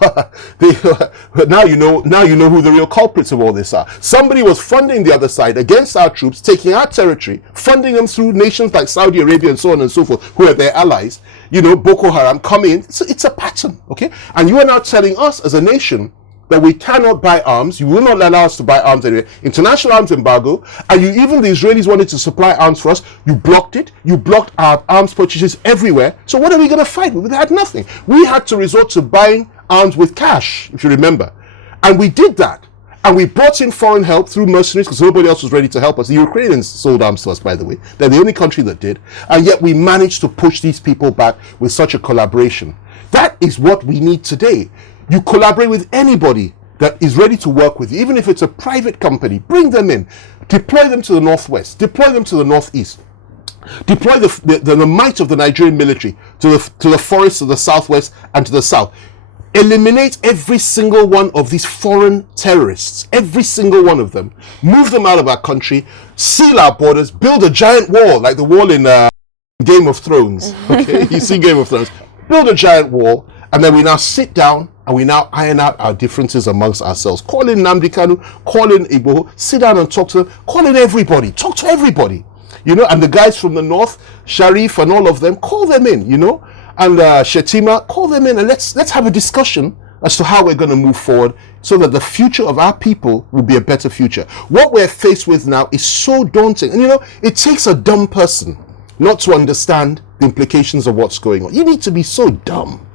Now you know who the real culprits of all this are. Somebody was funding the other side against our troops, taking our territory, funding them through nations like Saudi Arabia and so on and so forth, who are their allies. You know, Boko Haram come in. It's a pattern, okay? And you are now telling us as a nation that we cannot buy arms. You will not allow us to buy arms anyway. International arms embargo. And even the Israelis wanted to supply arms for us. You blocked it. You blocked our arms purchases everywhere. So what are we going to fight with? We had nothing. We had to resort to buying arms with cash, if you remember. And we did that. And we brought in foreign help through mercenaries because nobody else was ready to help us. The Ukrainians sold arms to us, by the way. They're the only country that did. And yet we managed to push these people back with such a collaboration. That is what we need today. You collaborate with anybody that is ready to work with you, even if it's a private company. Bring them in, deploy them to the northwest, deploy them to the northeast, deploy the might of the Nigerian military to the forests of the southwest and to the south. Eliminate every single one of these foreign terrorists, every single one of them. Move them out of our country, seal our borders, build a giant wall like the wall in Game of Thrones. Okay, you see Game of Thrones. Build a giant wall. And then we now sit down and we now iron out our differences amongst ourselves. Call in Nnamdi Kanu, call in Igbo, sit down and talk to them, call in everybody, talk to everybody. You know, and the guys from the north, Sharif and all of them, call them in, you know, and Shetima, call them in and let's have a discussion as to how we're going to move forward so that the future of our people will be a better future. What we're faced with now is so daunting. And you know, it takes a dumb person not to understand the implications of what's going on. You need to be so dumb.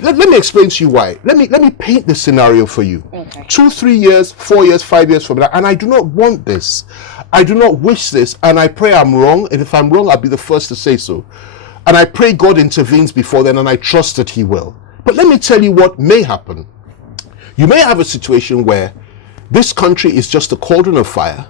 Let me explain to you why. Let me paint the scenario for you. Okay. 2, 3 years, 4 years, 5 years from now, and I do not want this. I do not wish this, and I pray I'm wrong, and if I'm wrong, I'll be the first to say so. And I pray God intervenes before then, and I trust that He will. But let me tell you what may happen. You may have a situation where this country is just a cauldron of fire.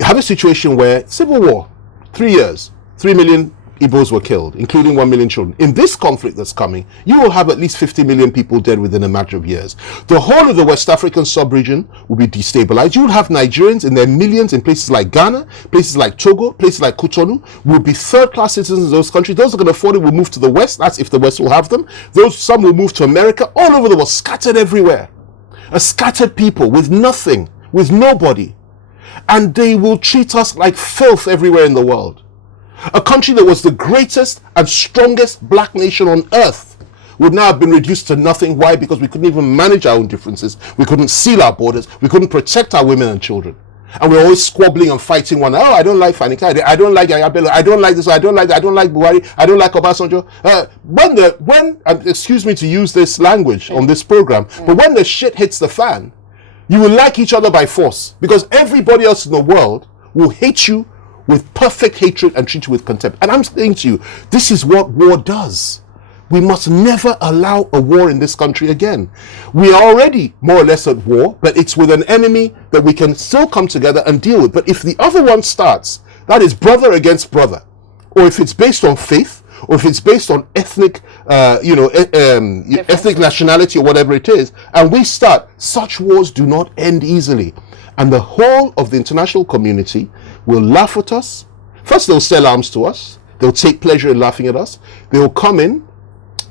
You have a situation where civil war, 3 years, 3 million Igbos were killed, including 1 million children. In this conflict that's coming, you will have at least 50 million people dead within a matter of years. The whole of the West African sub-region will be destabilized. You will have Nigerians in their millions in places like Ghana, places like Togo, places like Cotonou, will be third-class citizens in those countries. Those who can afford it will move to the West. That's if the West will have them. Some will move to America, all over the world, scattered everywhere. A scattered people with nothing, with nobody. And they will treat us like filth everywhere in the world. A country that was the greatest and strongest black nation on earth would now have been reduced to nothing. Why? Because we couldn't even manage our own differences. We couldn't seal our borders. We couldn't protect our women and children. And we're always squabbling and fighting one. Oh, I don't like Fani-Kayode. I don't like Yaya Bello. I don't like this. I don't like that. I don't like Buhari. I don't like Obasanjo. Excuse me to use this language on this program, but when the shit hits the fan, you will like each other by force because everybody else in the world will hate you with perfect hatred and treat you with contempt. And I'm saying to you, this is what war does. We must never allow a war in this country again. We are already more or less at war, but it's with an enemy that we can still come together and deal with. But if the other one starts, that is brother against brother, or if it's based on faith, or if it's based on ethnic, ethnic nationality or whatever it is, and we start, such wars do not end easily. And the whole of the international community will laugh at us. First, they'll sell arms to us. They'll take pleasure in laughing at us. They'll come in.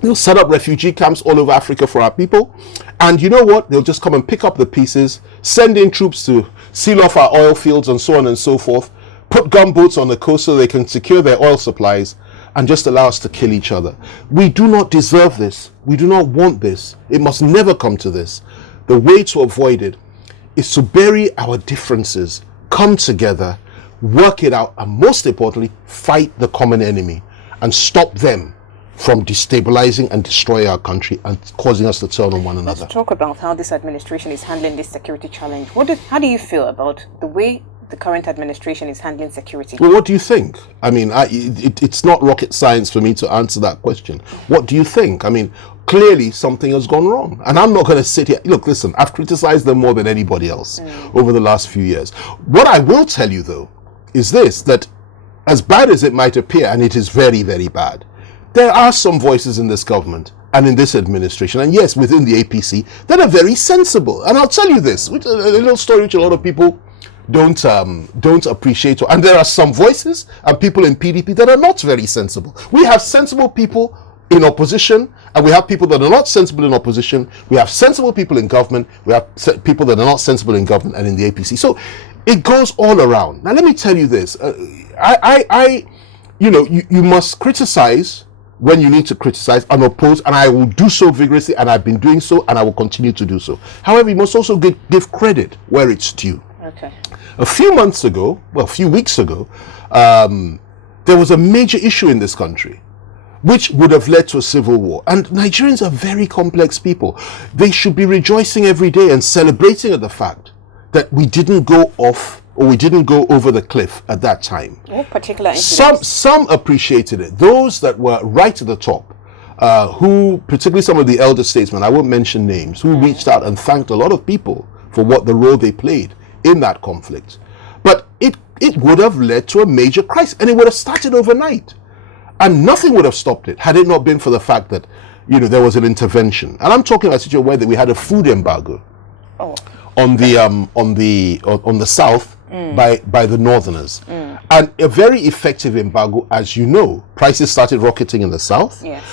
They'll set up refugee camps all over Africa for our people. And you know what? They'll just come and pick up the pieces, send in troops to seal off our oil fields and so on and so forth, put gunboats on the coast so they can secure their oil supplies, and just allow us to kill each other. We do not deserve this. We do not want this. It must never come to this. The way to avoid it is to bury our differences, come together, work it out, and most importantly, fight the common enemy and stop them from destabilizing and destroying our country and causing us to turn on one another. Let's talk about how this administration is handling this security challenge. How do you feel about the way the current administration is handling security? Well, what do you think? I mean, it's not rocket science for me to answer that question. What do you think? I mean, clearly something has gone wrong. And I'm not going to sit here. Look, listen, I've criticized them more than anybody else over the last few years. What I will tell you, though, is this, that as bad as it might appear, and it is very, very bad, there are some voices in this government and in this administration, and yes, within the APC, that are very sensible. And I'll tell you this, which a little story which a lot of people don't appreciate. And there are some voices and people in PDP that are not very sensible. We have sensible people in opposition, and we have people that are not sensible in opposition. We have sensible people in government. We have people that are not sensible in government and in the APC. So it goes all around. Now, let me tell you this. You must criticize when you need to criticize and oppose, and I will do so vigorously, and I've been doing so, and I will continue to do so. However, you must also give credit where it's due. Okay. A few weeks ago, there was a major issue in this country which would have led to a civil war. And Nigerians are very complex people. They should be rejoicing every day and celebrating at the fact that we didn't go off, or we didn't go over the cliff at that time. What particular incidents? Some appreciated it. Those that were right at the top, who, particularly some of the elder statesmen, I won't mention names, who reached out and thanked a lot of people for the role they played in that conflict. But it would have led to a major crisis, and it would have started overnight. And nothing would have stopped it had it not been for the fact that, there was an intervention. And I'm talking about a situation where we had a food embargo on the south by the northerners. And a very effective embargo, as you know. Prices started rocketing in the south. Yes.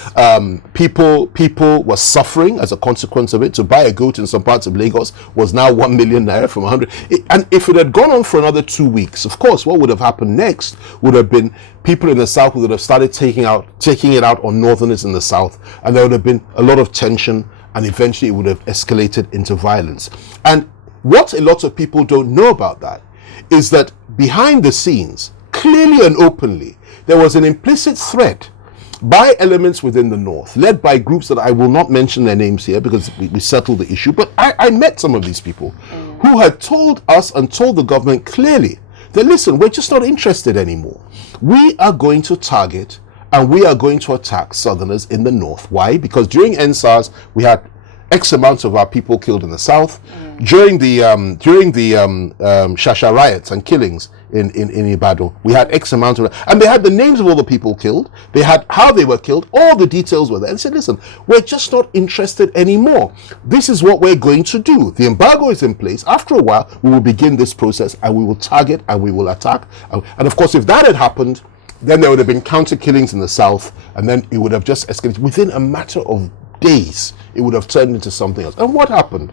People were suffering as a consequence of it. To buy a goat in some parts of Lagos was now 1 million naira from 100. And if it had gone on for another 2 weeks, of course, what would have happened next would have been people in the south who would have started taking it out on northerners in the south, and there would have been a lot of tension, and eventually it would have escalated into violence. And what a lot of people don't know about that is that behind the scenes, clearly and openly, there was an implicit threat by elements within the north, led by groups that I will not mention their names here because we settled the issue. But I met some of these people who had told us and told the government clearly that, listen, we're just not interested anymore. We are going to target and we are going to attack southerners in the north. Why? Because during NSAS, we had X amounts of our people killed in the south. During the Shasha riots and killings in Ibadan, we had X amount of, and they had the names of all the people killed. They had how they were killed. All the details were there. And said, listen, we're just not interested anymore. This is what we're going to do. The embargo is in place. After a while, we will begin this process, and we will target and we will attack. And of course, if that had happened, then there would have been counter killings in the south, and then it would have just escalated within a matter of days. It would have turned into something else. And what happened?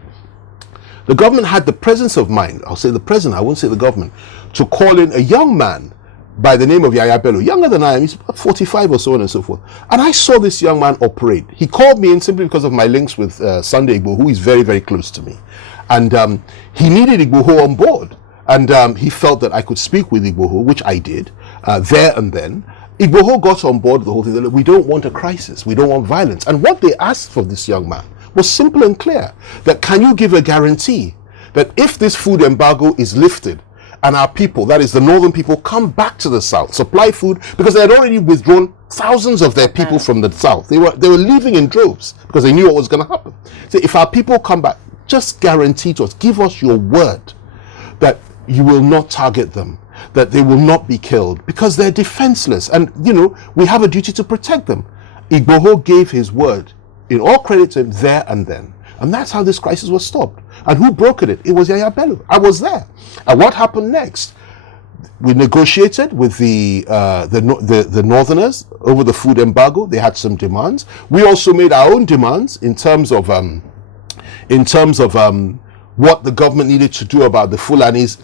The government had the presence of mind, I'll say the president, I won't say the government, to call in a young man by the name of Yaya Bello, younger than I am, he's about 45 or so on and so forth. And I saw this young man operate. He called me in simply because of my links with Sunday Igboho, who is very, very close to me. And he needed Igboho on board. And he felt that I could speak with Igboho, which I did, there and then. Igboho got on board the whole thing. That we don't want a crisis. We don't want violence. And what they asked for this young man was simple and clear. That can you give a guarantee that if this food embargo is lifted and our people, that is the northern people, come back to the south, supply food, because they had already withdrawn thousands of their people from the south. They were leaving in droves because they knew what was going to happen. So if our people come back, just guarantee to us, give us your word that you will not target them, that they will not be killed, because they're defenseless. And, we have a duty to protect them. Igboho gave his word, in all credit to him, there and then. And that's how this crisis was stopped. And who brokered it? It was Yaya Bello. I was there. And what happened next? We negotiated with the northerners over the food embargo. They had some demands. We also made our own demands in terms of what the government needed to do about the Fulanis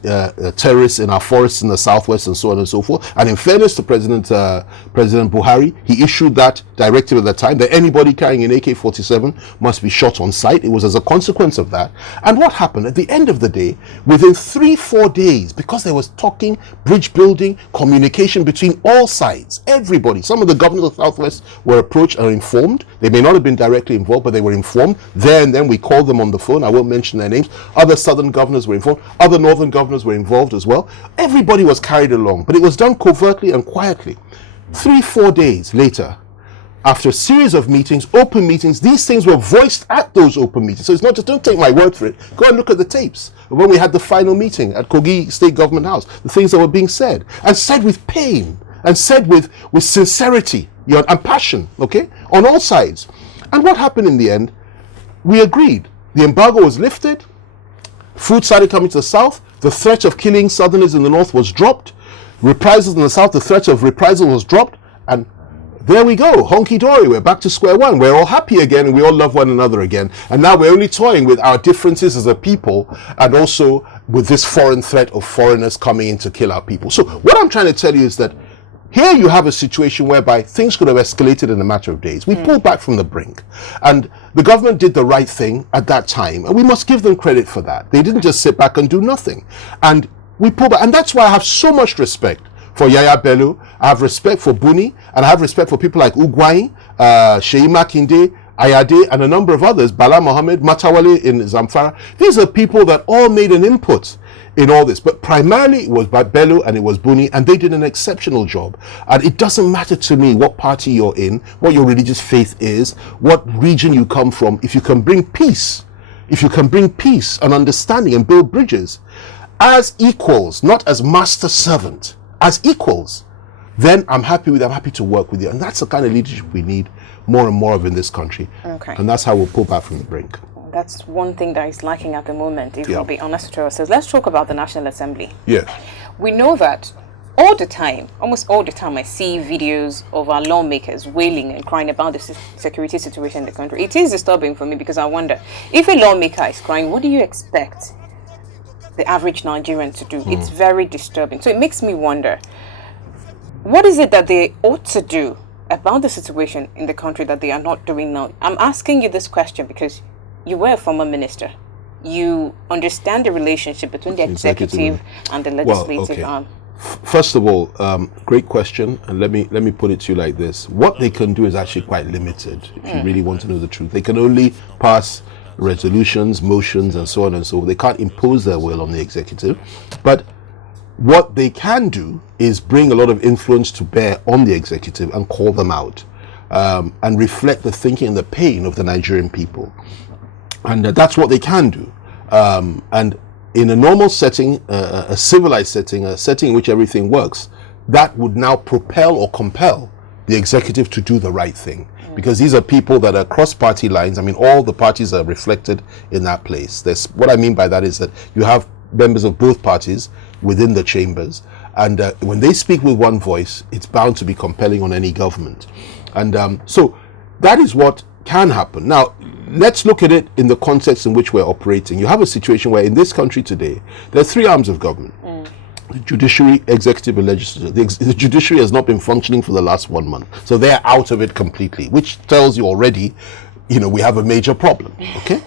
terrorists in our forests in the southwest and so on and so forth. And in fairness to President Buhari, he issued that directive at the time that anybody carrying an AK-47 must be shot on sight. It was as a consequence of that. And what happened at the end of the day, within 3-4 days, because there was talking, bridge building, communication between all sides, everybody, some of the governors of the southwest were approached and informed. They may not have been directly involved, but they were informed. There and then we called them on the phone. I won't mention their names. Other southern governors were involved. Other northern governors were involved as well. Everybody was carried along, but it was done covertly and quietly. 3-4 days later, after a series of meetings, open meetings, these things were voiced at those open meetings. So it's not just, don't take my word for it. Go and look at the tapes of when we had the final meeting at Kogi State Government House, the things that were being said, and said with pain, and said with sincerity, and passion, okay, on all sides. And what happened in the end? We agreed. The embargo was lifted. Food started coming to the south. The threat of killing southerners in the north was dropped. Reprisals in the south, the threat of reprisal was dropped. And there we go, honky-dory, we're back to square one. We're all happy again and we all love one another again. And now we're only toying with our differences as a people and also with this foreign threat of foreigners coming in to kill our people. So what I'm trying to tell you is that here you have a situation whereby things could have escalated in a matter of days. We pulled back from the brink, and the government did the right thing at that time, and we must give them credit for that. They didn't just sit back and do nothing, and we pulled back. And that's why I have so much respect for Yaya Bello. I have respect for Buni, and I have respect for people like Ugwai, Sheyi Makinde, Ayade, and a number of others, Bala Mohammed, Matawale in Zamfara. These are people that all made an input in all this, but primarily it was by Bello and it was Buni, and they did an exceptional job. And it doesn't matter to me what party you're in, what your religious faith is, what region you come from. If you can bring peace, and understanding and build bridges as equals, not as master servant, as equals, then I'm happy to work with you. And that's the kind of leadership we need more and more of in this country. Okay. And that's how we'll pull back from the brink. That's one thing that is lacking at the moment, if we'll be honest with ourselves. Let's talk about the National Assembly. Yeah. We know that almost all the time, I see videos of our lawmakers wailing and crying about the security situation in the country. It is disturbing for me because I wonder, if a lawmaker is crying, what do you expect the average Nigerian to do? It's very disturbing. So it makes me wonder, what is it that they ought to do about the situation in the country that they are not doing now? I'm asking you this question because you were a former minister. You understand the relationship between the executive and the legislative arm. First of all, great question, and let me put it to you like this. What they can do is actually quite limited, if you really want to know the truth. They can only pass resolutions, motions, and so on and so forth. They can't impose their will on the executive. But what they can do is bring a lot of influence to bear on the executive and call them out, and reflect the thinking and the pain of the Nigerian people. And that's what they can do. And in a normal setting, a civilized setting, a setting in which everything works, that would now propel or compel the executive to do the right thing. Because these are people that are across party lines. I mean, all the parties are reflected in that place. What I mean by that is that you have members of both parties within the chambers. And when they speak with one voice, it's bound to be compelling on any government. And so that is what can happen. Now, let's look at it in the context in which we're operating. You have a situation where in this country today, there are three arms of government. The judiciary, executive, and legislature. The judiciary has not been functioning for the last 1 month. So they're out of it completely, which tells you already, we have a major problem, okay?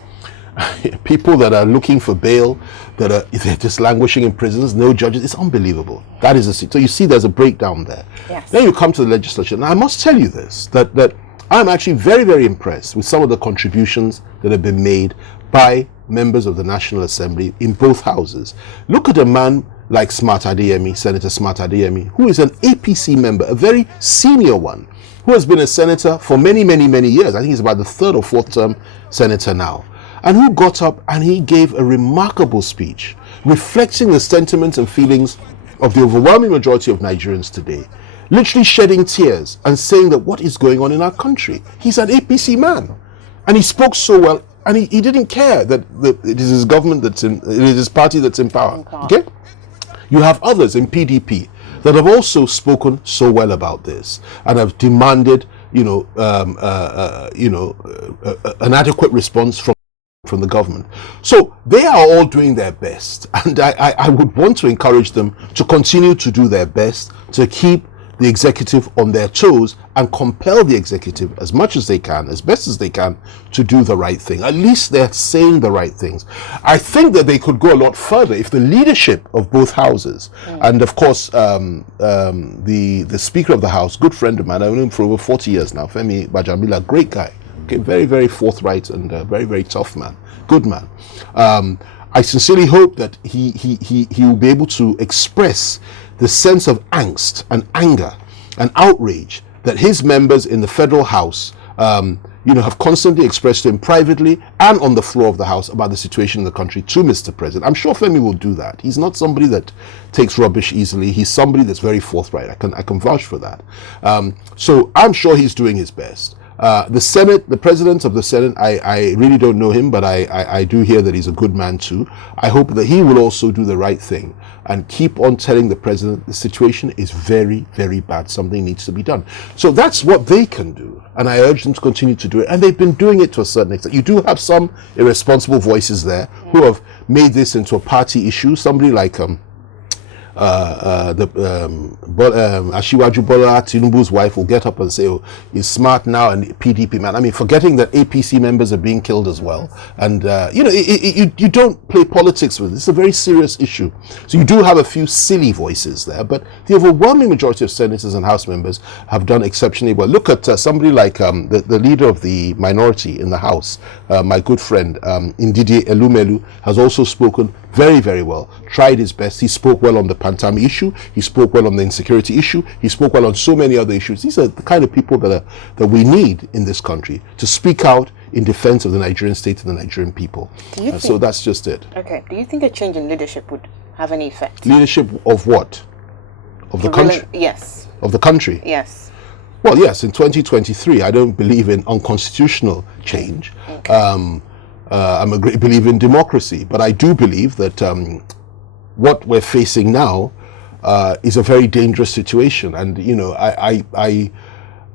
People that are looking for bail, they're just languishing in prisons, no judges, it's unbelievable. That is so you see there's a breakdown there. Yes. Then you come to the legislature. Now I must tell you this, that I'm actually very, very impressed with some of the contributions that have been made by members of the National Assembly in both houses. Look at a man like Smart Adeyemi, Senator Smart Adeyemi, who is an APC member, a very senior one, who has been a senator for many, many, many years. I think he's about the third or fourth term senator now. And who got up and he gave a remarkable speech, reflecting the sentiments and feelings of the overwhelming majority of Nigerians today, literally shedding tears and saying that what is going on in our country. He's an APC man. And he spoke so well, and he didn't care that it is his government it is his party that's in power. Okay? You have others in PDP that have also spoken so well about this and have demanded, an adequate response from the government. So they are all doing their best, and I would want to encourage them to continue to do their best to keep the executive on their toes and compel the executive as much as they can, as best as they can, to do the right thing. At least they're saying the right things. I think that they could go a lot further if the leadership of both houses, and of course the Speaker of the House, good friend of mine, I've known him for over 40 years now, Femi Fani-Kayode, great guy, okay, very, very forthright and very, very tough man, good man. I sincerely hope that he will be able to express the sense of angst and anger and outrage that his members in the federal house have constantly expressed to him privately and on the floor of the house about the situation in the country to Mr. President. I'm sure Femi will do that. He's not somebody that takes rubbish easily. He's somebody that's very forthright. I can vouch for that. So I'm sure he's doing his best. The Senate, the President of the Senate, I really don't know him, but I do hear that he's a good man too. I hope that he will also do the right thing and keep on telling the President the situation is very, very bad. Something needs to be done. So that's what they can do. And I urge them to continue to do it. And they've been doing it to a certain extent. You do have some irresponsible voices there who have made this into a party issue. Somebody like Asiwaju Bola Tinubu's wife will get up and say, oh, he's smart now and PDP man. I mean, forgetting that APC members are being killed as well. And, you don't play politics with it. It's a very serious issue. So you do have a few silly voices there, but the overwhelming majority of senators and House members have done exceptionally well. Look at somebody like the leader of the minority in the House, my good friend, Ndidi Elumelu, has also spoken very, very well, tried his best. He spoke well on the Pantami issue. He spoke well on the insecurity issue. He spoke well on so many other issues. These are the kind of people that we need in this country to speak out in defense of the Nigerian state and the Nigerian people. So that's just it. Okay. Do you think a change in leadership would have any effect? Leadership of what? Of the country? Yes. Of the country? Yes. Well, yes, in 2023, I don't believe in unconstitutional change. Okay. I'm a great believer in democracy, but I do believe that what we're facing now is a very dangerous situation. And,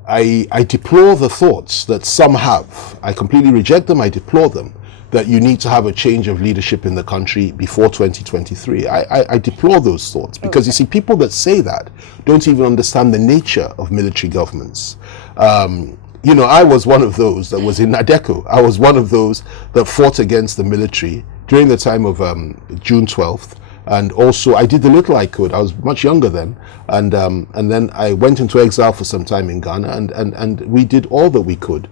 I deplore the thoughts that some have. I completely reject them. I deplore them, that you need to have a change of leadership in the country before 2023. I deplore those thoughts because, you see, people that say that don't even understand the nature of military governments. I was one of those that was in Nadeco. I was one of those that fought against the military during the time of June 12th. And also, I did the little I could. I was much younger then. And then I went into exile for some time in Ghana. And we did all that we could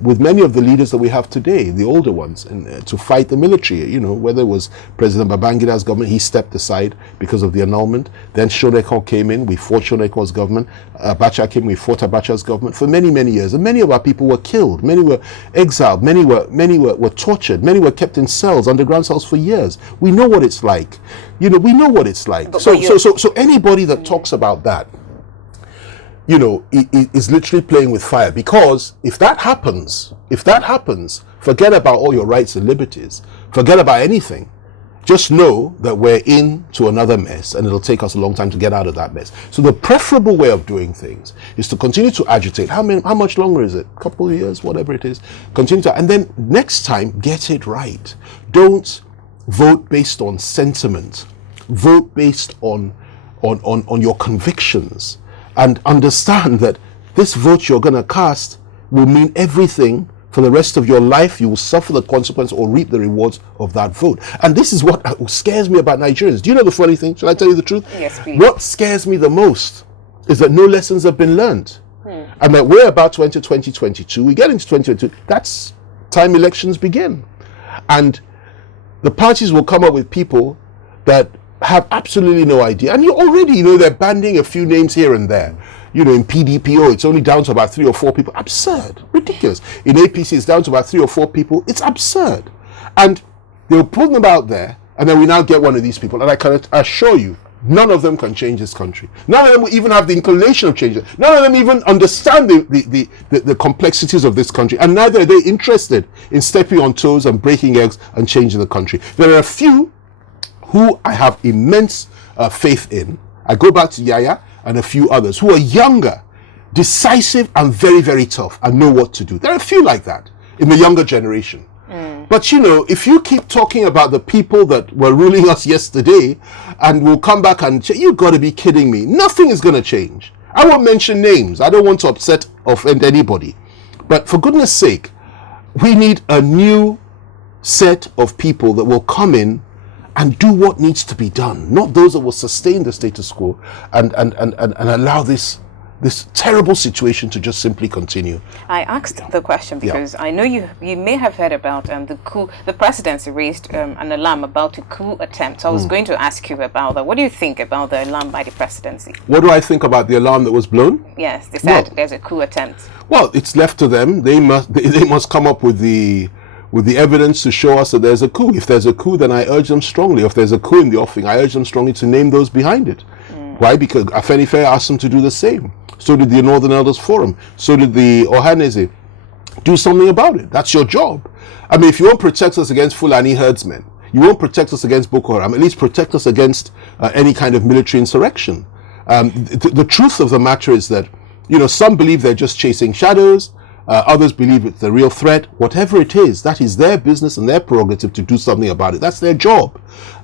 with many of the leaders that we have today, the older ones, and to fight the military. Whether it was President Babangida's government, he stepped aside because of the annulment. Then Shoneko came in. We fought Shoneko's government. Abacha came. We fought Abacha's government for many, many years. And many of our people were killed. Many were exiled. Many were tortured. Many were kept in cells, underground cells for years. We know what it's like. We know what it's like. So anybody that talks about that, is literally playing with fire, because if that happens, forget about all your rights and liberties, forget about anything. Just know that we're into another mess, and it'll take us a long time to get out of that mess. So the preferable way of doing things is to continue to agitate. How much longer is it? A couple of years, whatever it is. Continue to, and then next time, get it right. Don't vote based on sentiment. Vote based on your convictions, and understand that this vote you're going to cast will mean everything for the rest of your life. You will suffer the consequence or reap the rewards of that vote. And this is what scares me about Nigerians. Do you know the funny thing? Should I tell you the truth? Yes, please. What scares me the most is that no lessons have been learned. And that we're about to enter 2022. We get into 2022. That's time elections begin. And the parties will come up with people that have absolutely no idea. And you already they're banding a few names here and there. In PDPO, it's only down to about 3 or 4 people. Absurd. Ridiculous. In APC, it's down to about 3 or 4 people. It's absurd. And they'll put them out there, and then we now get one of these people. And I can assure you, none of them can change this country. None of them will even have the inclination of changing it. None of them even understand the complexities of this country. And neither are they interested in stepping on toes and breaking eggs and changing the country. There are a few who I have immense faith in. I go back to Yaya and a few others who are younger, decisive, and very, very tough, and know what to do. There are a few like that in the younger generation. But if you keep talking about the people that were ruling us yesterday and will come back and you've got to be kidding me. Nothing is going to change. I won't mention names. I don't want to offend anybody. But for goodness sake, we need a new set of people that will come in and do what needs to be done, not those that will sustain the status quo and allow this terrible situation to just simply continue. I asked the question because I know you may have heard about the coup. The presidency raised an alarm about a coup attempt. So I was going to ask you about that. What do you think about the alarm by the presidency? What do I think about the alarm that was blown? Yes, they said there's a coup attempt. Well, it's left to them. They must come up with the evidence to show us that there's a coup. If there's a coup, then I urge them strongly. If there's a coup in the offing, I urge them strongly to name those behind it. Why? Because Femi Fani asked them to do the same. So did the Northern Elders Forum. So did the Ohanese. Do something about it. That's your job. I mean, if you won't protect us against Fulani herdsmen, you won't protect us against Boko Haram, at least protect us against any kind of military insurrection. The truth of the matter is that, some believe they're just chasing shadows. Others believe it's the real threat. Whatever it is, that is their business and their prerogative to do something about it. That's their job,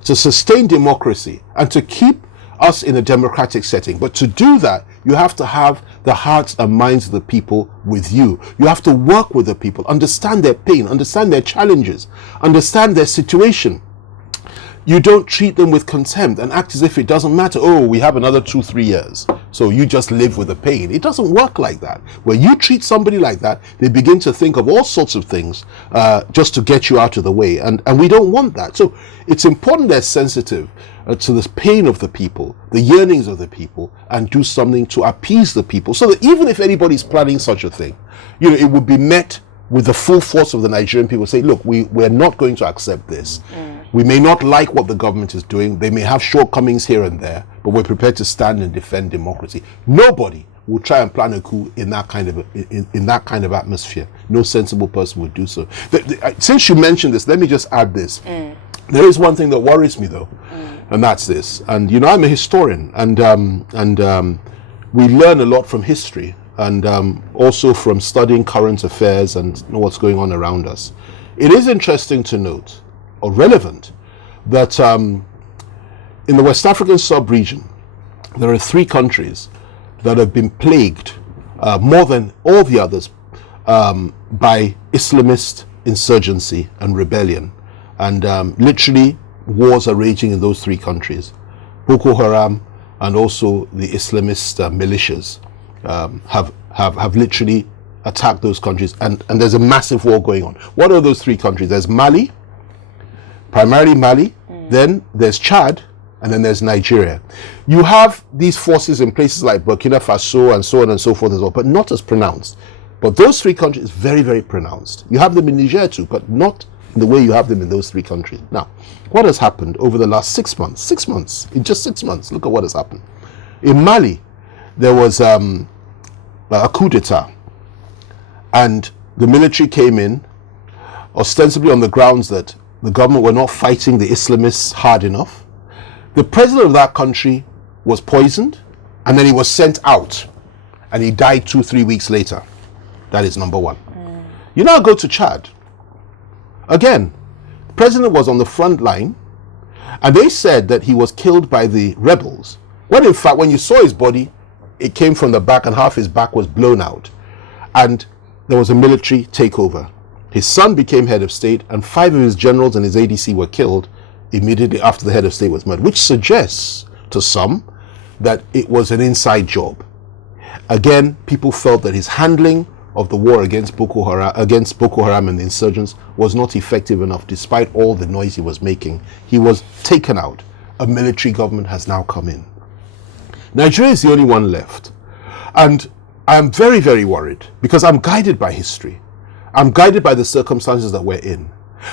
to sustain democracy and to keep us in a democratic setting. But to do that, you have to have the hearts and minds of the people with you. You have to work with the people, understand their pain, understand their challenges, understand their situation. You don't treat them with contempt and act as if it doesn't matter. Oh, we have another 2-3 years, so you just live with the pain. It doesn't work like that. When you treat somebody like that, they begin to think of all sorts of things just to get you out of the way. And we don't want that. So it's important they're sensitive to the pain of the people, the yearnings of the people, and do something to appease the people, so that even if anybody's planning such a thing, it would be met with the full force of the Nigerian people. Say, look, we're not going to accept this. We may not like what the government is doing. They may have shortcomings here and there, but we're prepared to stand and defend democracy. Nobody will try and plan a coup in that kind of atmosphere. No sensible person would do so. Since you mentioned this, let me just add this. There is one thing that worries me, though, and that's this. And I'm a historian, and we learn a lot from history, and also from studying current affairs and what's going on around us. It is interesting to note, or relevant, that in the West African sub-region, there are 3 countries that have been plagued more than all the others by Islamist insurgency and rebellion. And literally wars are raging in those 3 countries. Boko Haram and also the Islamist militias have literally attacked those countries, and there's a massive war going on. What are those 3 countries? There's Mali, primarily Mali, then there's Chad, and then there's Nigeria. You have these forces in places like Burkina Faso and so on and so forth as well, but not as pronounced. But those 3 countries, very, very pronounced. You have them in Niger too, but not in the way you have them in those 3 countries. Now, what has happened over the last 6 months? 6 months, in just 6 months, look at what has happened. In Mali, there was a coup d'etat, and the military came in, ostensibly on the grounds that the government were not fighting the Islamists hard enough. The president of that country was poisoned, and then he was sent out, and he died 2-3 weeks later. That is number one. You now go to Chad. Again, the president was on the front line, and they said that he was killed by the rebels, when in fact, when you saw his body, it came from the back and half his back was blown out, and there was a military takeover. His son became head of state, and 5 of his generals and his ADC were killed immediately after the head of state was murdered, which suggests to some that it was an inside job. Again, people felt that his handling of the war against Boko Haram and the insurgents was not effective enough, despite all the noise he was making. He was taken out. A military government has now come in. Nigeria is the only one left. And I'm very, very worried, because I'm guided by history. I'm guided by the circumstances that we're in.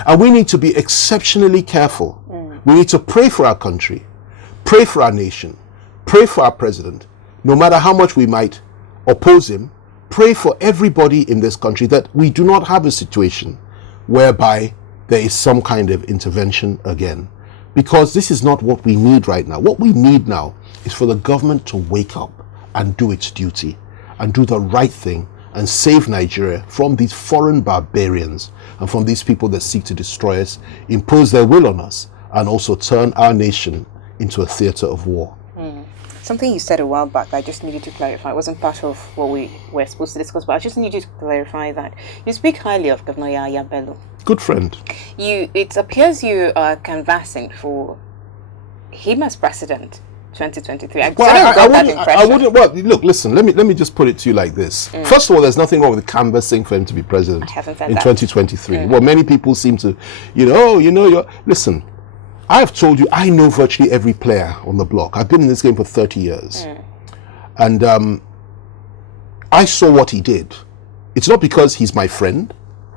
And we need to be exceptionally careful. We need to pray for our country, pray for our nation, pray for our president, no matter how much we might oppose him. Pray for everybody in this country that we do not have a situation whereby there is some kind of intervention again. Because this is not what we need right now. What we need now is for the government to wake up and do its duty and do the right thing and save Nigeria from these foreign barbarians and from these people that seek to destroy us, impose their will on us, and also turn our nation into a theater of war. Something you said a while back, I just needed to clarify. It wasn't part of what we were supposed to discuss, but I just need you to clarify that. You speak highly of Governor Yahaya Bello. Good friend. It appears you are canvassing for him as president 2023. I wouldn't. Well, look, listen. Let me just put it to you like this. First of all, there's nothing wrong with canvassing for him to be president in 2023. Well, many people seem to, listen. I have told you I know virtually every player on the block. I've been in this game for 30 years, and I saw what he did. It's not because he's my friend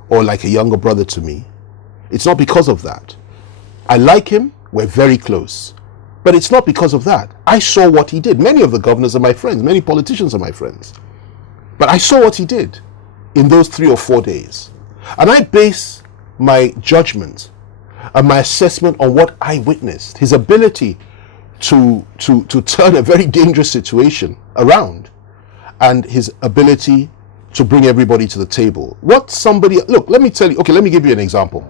or like a younger brother to me. It's not because of that. I like him. We're very close. But it's not because of that. I saw what he did. Many of the governors are my friends. Many politicians are my friends. But I saw what he did in those 3 or 4 days. And I base my judgment and my assessment on what I witnessed. His ability to turn a very dangerous situation around, and his ability to bring everybody to the table. Look, let me tell you, okay, let me give you an example.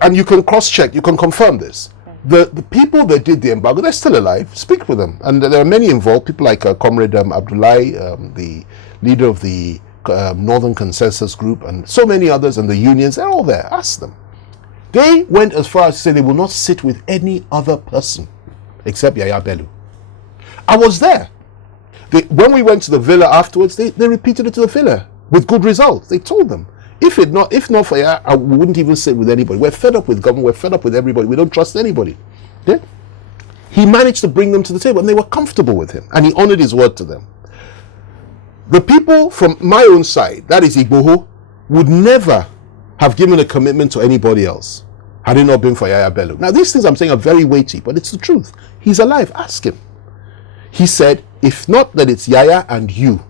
And you can cross-check, you can confirm this. The people that did the embargo, they're still alive. Speak with them. And there are many involved, people like Comrade Abdullahi, the leader of the Northern Consensus Group, and so many others, and the unions, they're all there. Ask them. They went as far as to say they will not sit with any other person except Yahaya Bello. I was there. When we went to the villa afterwards, they repeated it to the villa with good results. They told them, if not for Yahaya, I wouldn't even sit with anybody. We're fed up with government. We're fed up with everybody. We don't trust anybody. Yeah? He managed to bring them to the table, and they were comfortable with him, and he honored his word to them. The people from my own side, that is Igboho, would never have given a commitment to anybody else had it not been for Yahaya Bello. Now, these things I'm saying are very weighty, but it's the truth. He's alive. Ask him. He said, if not that it's Yahaya and you,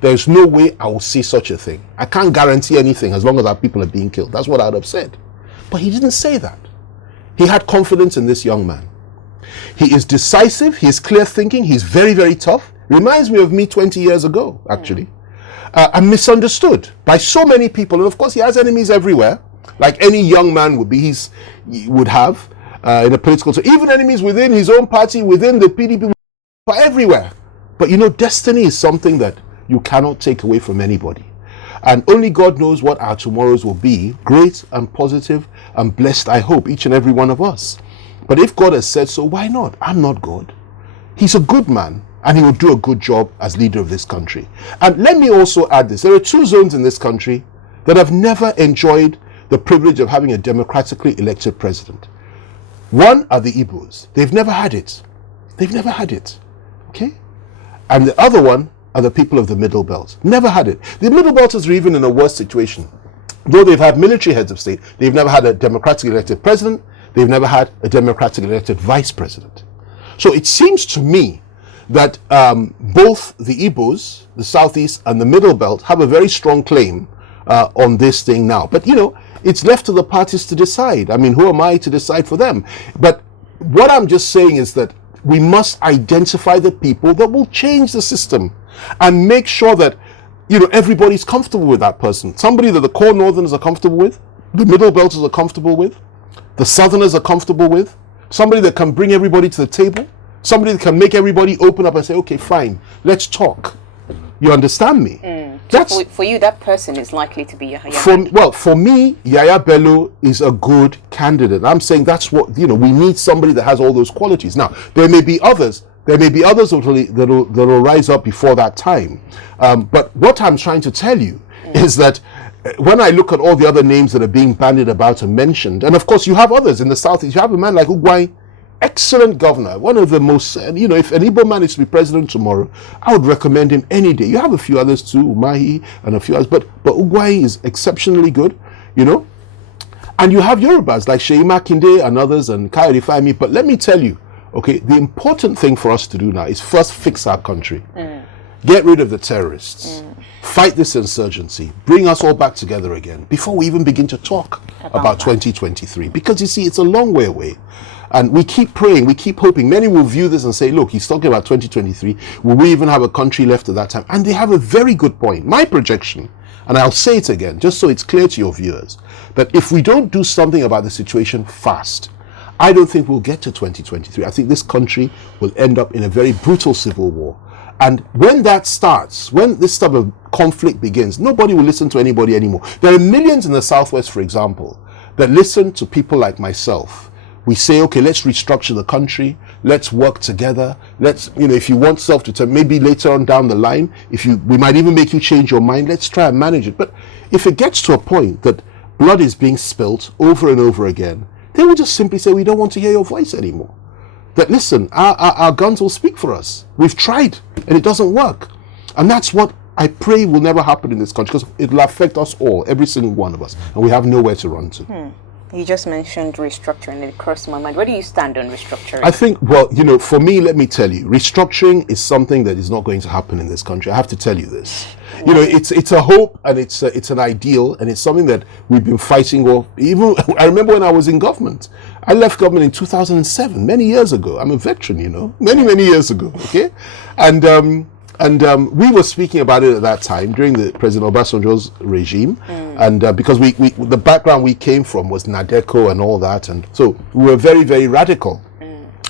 there's no way I will see such a thing. I can't guarantee anything as long as our people are being killed. That's what I would have said. But he didn't say that. He had confidence in this young man. He is decisive. He is clear thinking. He's very, very tough. Reminds me of me 20 years ago, actually. And misunderstood by so many people. And of course, he has enemies everywhere, like any young man he would have in a political. So even enemies within his own party, within the PDP, everywhere. But destiny is something that you cannot take away from anybody. And only God knows what our tomorrows will be, great and positive and blessed, I hope, each and every one of us. But if God has said so, why not? I'm not God. He's a good man, and he will do a good job as leader of this country. And let me also add this. There are 2 zones in this country that have never enjoyed the privilege of having a democratically elected president. One are the Igbos. They've never had it. They've never had it. Okay? And the other one are the people of the Middle Belt. Never had it. The Middle Belters are even in a worse situation. Though they've had military heads of state, they've never had a democratically elected president. They've never had a democratically elected vice president. So it seems to me that both the Igbos, the Southeast, and the Middle Belt have a very strong claim on this thing now. But, it's left to the parties to decide. I mean, who am I to decide for them? But what I'm just saying is that we must identify the people that will change the system and make sure that, everybody's comfortable with that person. Somebody that the core Northerners are comfortable with, the Middle Belters are comfortable with, the Southerners are comfortable with, somebody that can bring everybody to the table, somebody that can make everybody open up and say, okay, fine, let's talk. You understand me? That's, for you, that person is likely to be Yahaya Bello. Well, for me, Yahaya Bello is a good candidate. I'm saying that's what, we need somebody that has all those qualities. Now, there may be others that'll rise up before that time. But what I'm trying to tell you is that when I look at all the other names that are being bandied about and mentioned, and of course you have others in the Southeast, you have a man like Ugwai, excellent governor, one of the most, if an Igbo man is to be president tomorrow, I would recommend him any day. You have a few others too, Umahi and a few others, but Ugwai is exceptionally good, And you have Yorubas like Sheyi Makinde and others and Kayode Femi. But let me tell you, okay, the important thing for us to do now is first fix our country. Get rid of the terrorists. Fight this insurgency. Bring us all back together again before we even begin to talk about 2023, because you see, it's a long way away. And we keep praying, we keep hoping. Many will view this and say, look, he's talking about 2023. Will we even have a country left at that time? And they have a very good point. My projection, and I'll say it again, just so it's clear to your viewers, that if we don't do something about the situation fast, I don't think we'll get to 2023. I think this country will end up in a very brutal civil war. And when that starts, when this type of conflict begins, nobody will listen to anybody anymore. There are millions in the Southwest, for example, that listen to people like myself. We say, okay, let's restructure the country. Let's work together. Let's, if you want self-determination, maybe later on down the line, we might even make you change your mind. Let's try and manage it. But if it gets to a point that blood is being spilt over and over again, they will just simply say, we don't want to hear your voice anymore. That listen, our guns will speak for us. We've tried and it doesn't work. And that's what I pray will never happen in this country, because it will affect us all, every single one of us, and we have nowhere to run to. You just mentioned restructuring, and it crossed my mind. Where do you stand on restructuring? I think, for me, let me tell you, restructuring is something that is not going to happen in this country. I have to tell you this. It's a hope, and it's an ideal, and it's something that we've been fighting for. Even I remember when I was in government. I left government in 2007, many years ago. I'm a veteran, many years ago. Okay, and we were speaking about it at that time during the President Obasanjo's regime, and because we the background we came from was Nadeco and all that, and so we were very, very radical.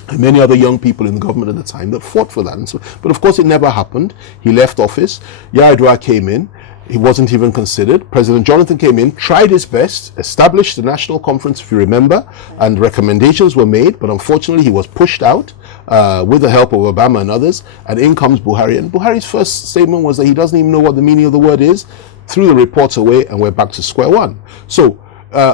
And many other young people in the government at the time that fought for that, and so, but of course it never happened. He left office. Yar'Adua came in. He wasn't even considered. President Jonathan came in, tried his best, established the national conference, if you remember, and recommendations were made, but unfortunately he was pushed out with the help of Obama and others, and in comes Buhari. And Buhari's first statement was that he doesn't even know what the meaning of the word is, threw the reports away, and we're back to square one. So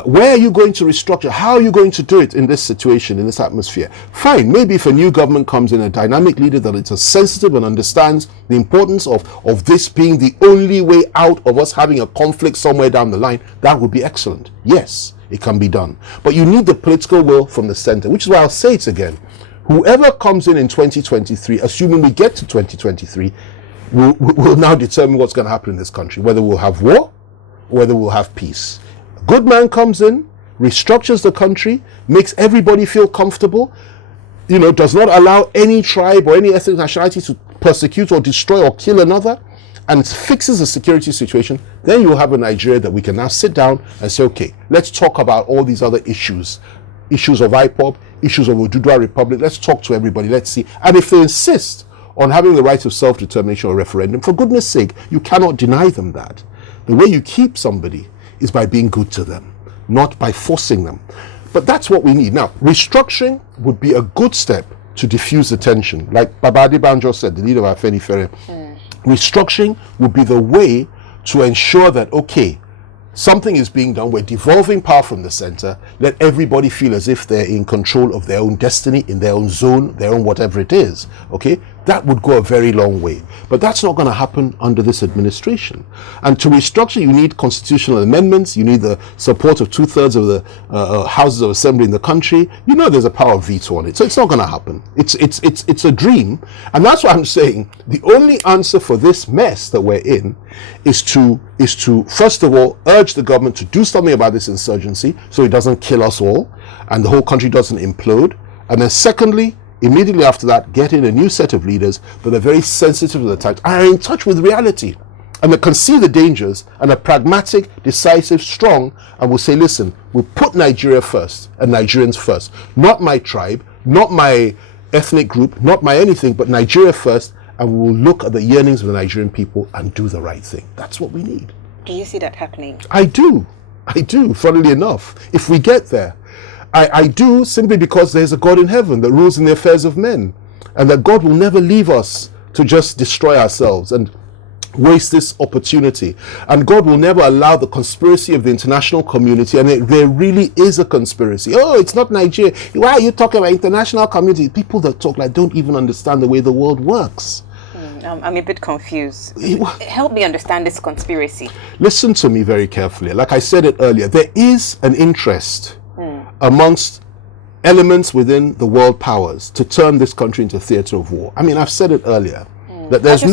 where are you going to restructure? How are you going to do it in this situation, in this atmosphere? Fine, maybe if a new government comes in, a dynamic leader that is sensitive and understands the importance of this being the only way out of us having a conflict somewhere down the line, that would be excellent. Yes, it can be done. But you need the political will from the center, which is why I'll say it again. Whoever comes in 2023, assuming we get to 2023, will now determine what's going to happen in this country, whether we'll have war or whether we'll have peace. Good man comes in, restructures the country, makes everybody feel comfortable, does not allow any tribe or any ethnic nationality to persecute or destroy or kill another, and fixes the security situation. Then you will have a Nigeria that we can now sit down and say, okay, let's talk about all these other issues of IPOB, issues of Oduduwa Republic. Let's talk to everybody. Let's see. And if they insist on having the right of self-determination or referendum, for goodness sake, you cannot deny them that. The way you keep somebody is by being good to them, not by forcing them. But that's what we need. Now, restructuring would be a good step to diffuse the tension. Like Baba Adebanjo said, the leader of Femi Fani-Kayode, restructuring would be the way to ensure that, okay, something is being done. We're devolving power from the center. Let everybody feel as if they're in control of their own destiny, in their own zone, their own whatever it is. Okay? That would go a very long way. But that's not going to happen under this administration. And to restructure, you need constitutional amendments. You need the support of 2/3 of the houses of assembly in the country. There's a power of veto on it. So it's not going to happen. It's a dream. And that's why I'm saying the only answer for this mess that we're in is to first of all urge the government to do something about this insurgency so it doesn't kill us all and the whole country doesn't implode. And then secondly, immediately after that, get in a new set of leaders that are very sensitive to the times and are in touch with reality and that can see the dangers and are pragmatic, decisive, strong, and will say, listen, we'll put Nigeria first and Nigerians first. Not my tribe, not my ethnic group, not my anything, but Nigeria first, and we will look at the yearnings of the Nigerian people and do the right thing. That's what we need. Do you see that happening? I do, funnily enough. If we get there, I do, simply because there's a God in heaven that rules in the affairs of men, and that God will never leave us to just destroy ourselves and waste this opportunity. And God will never allow the conspiracy of the international community, and there really is a conspiracy. Oh, it's not Nigeria. Why are you talking about international community? People that talk like don't even understand the way the world works. I'm a bit confused. Help me understand this conspiracy. Listen to me very carefully. Like I said it earlier, there is an interest amongst elements within the world powers to turn this country into a theater of war. I mean, I've said it earlier that there's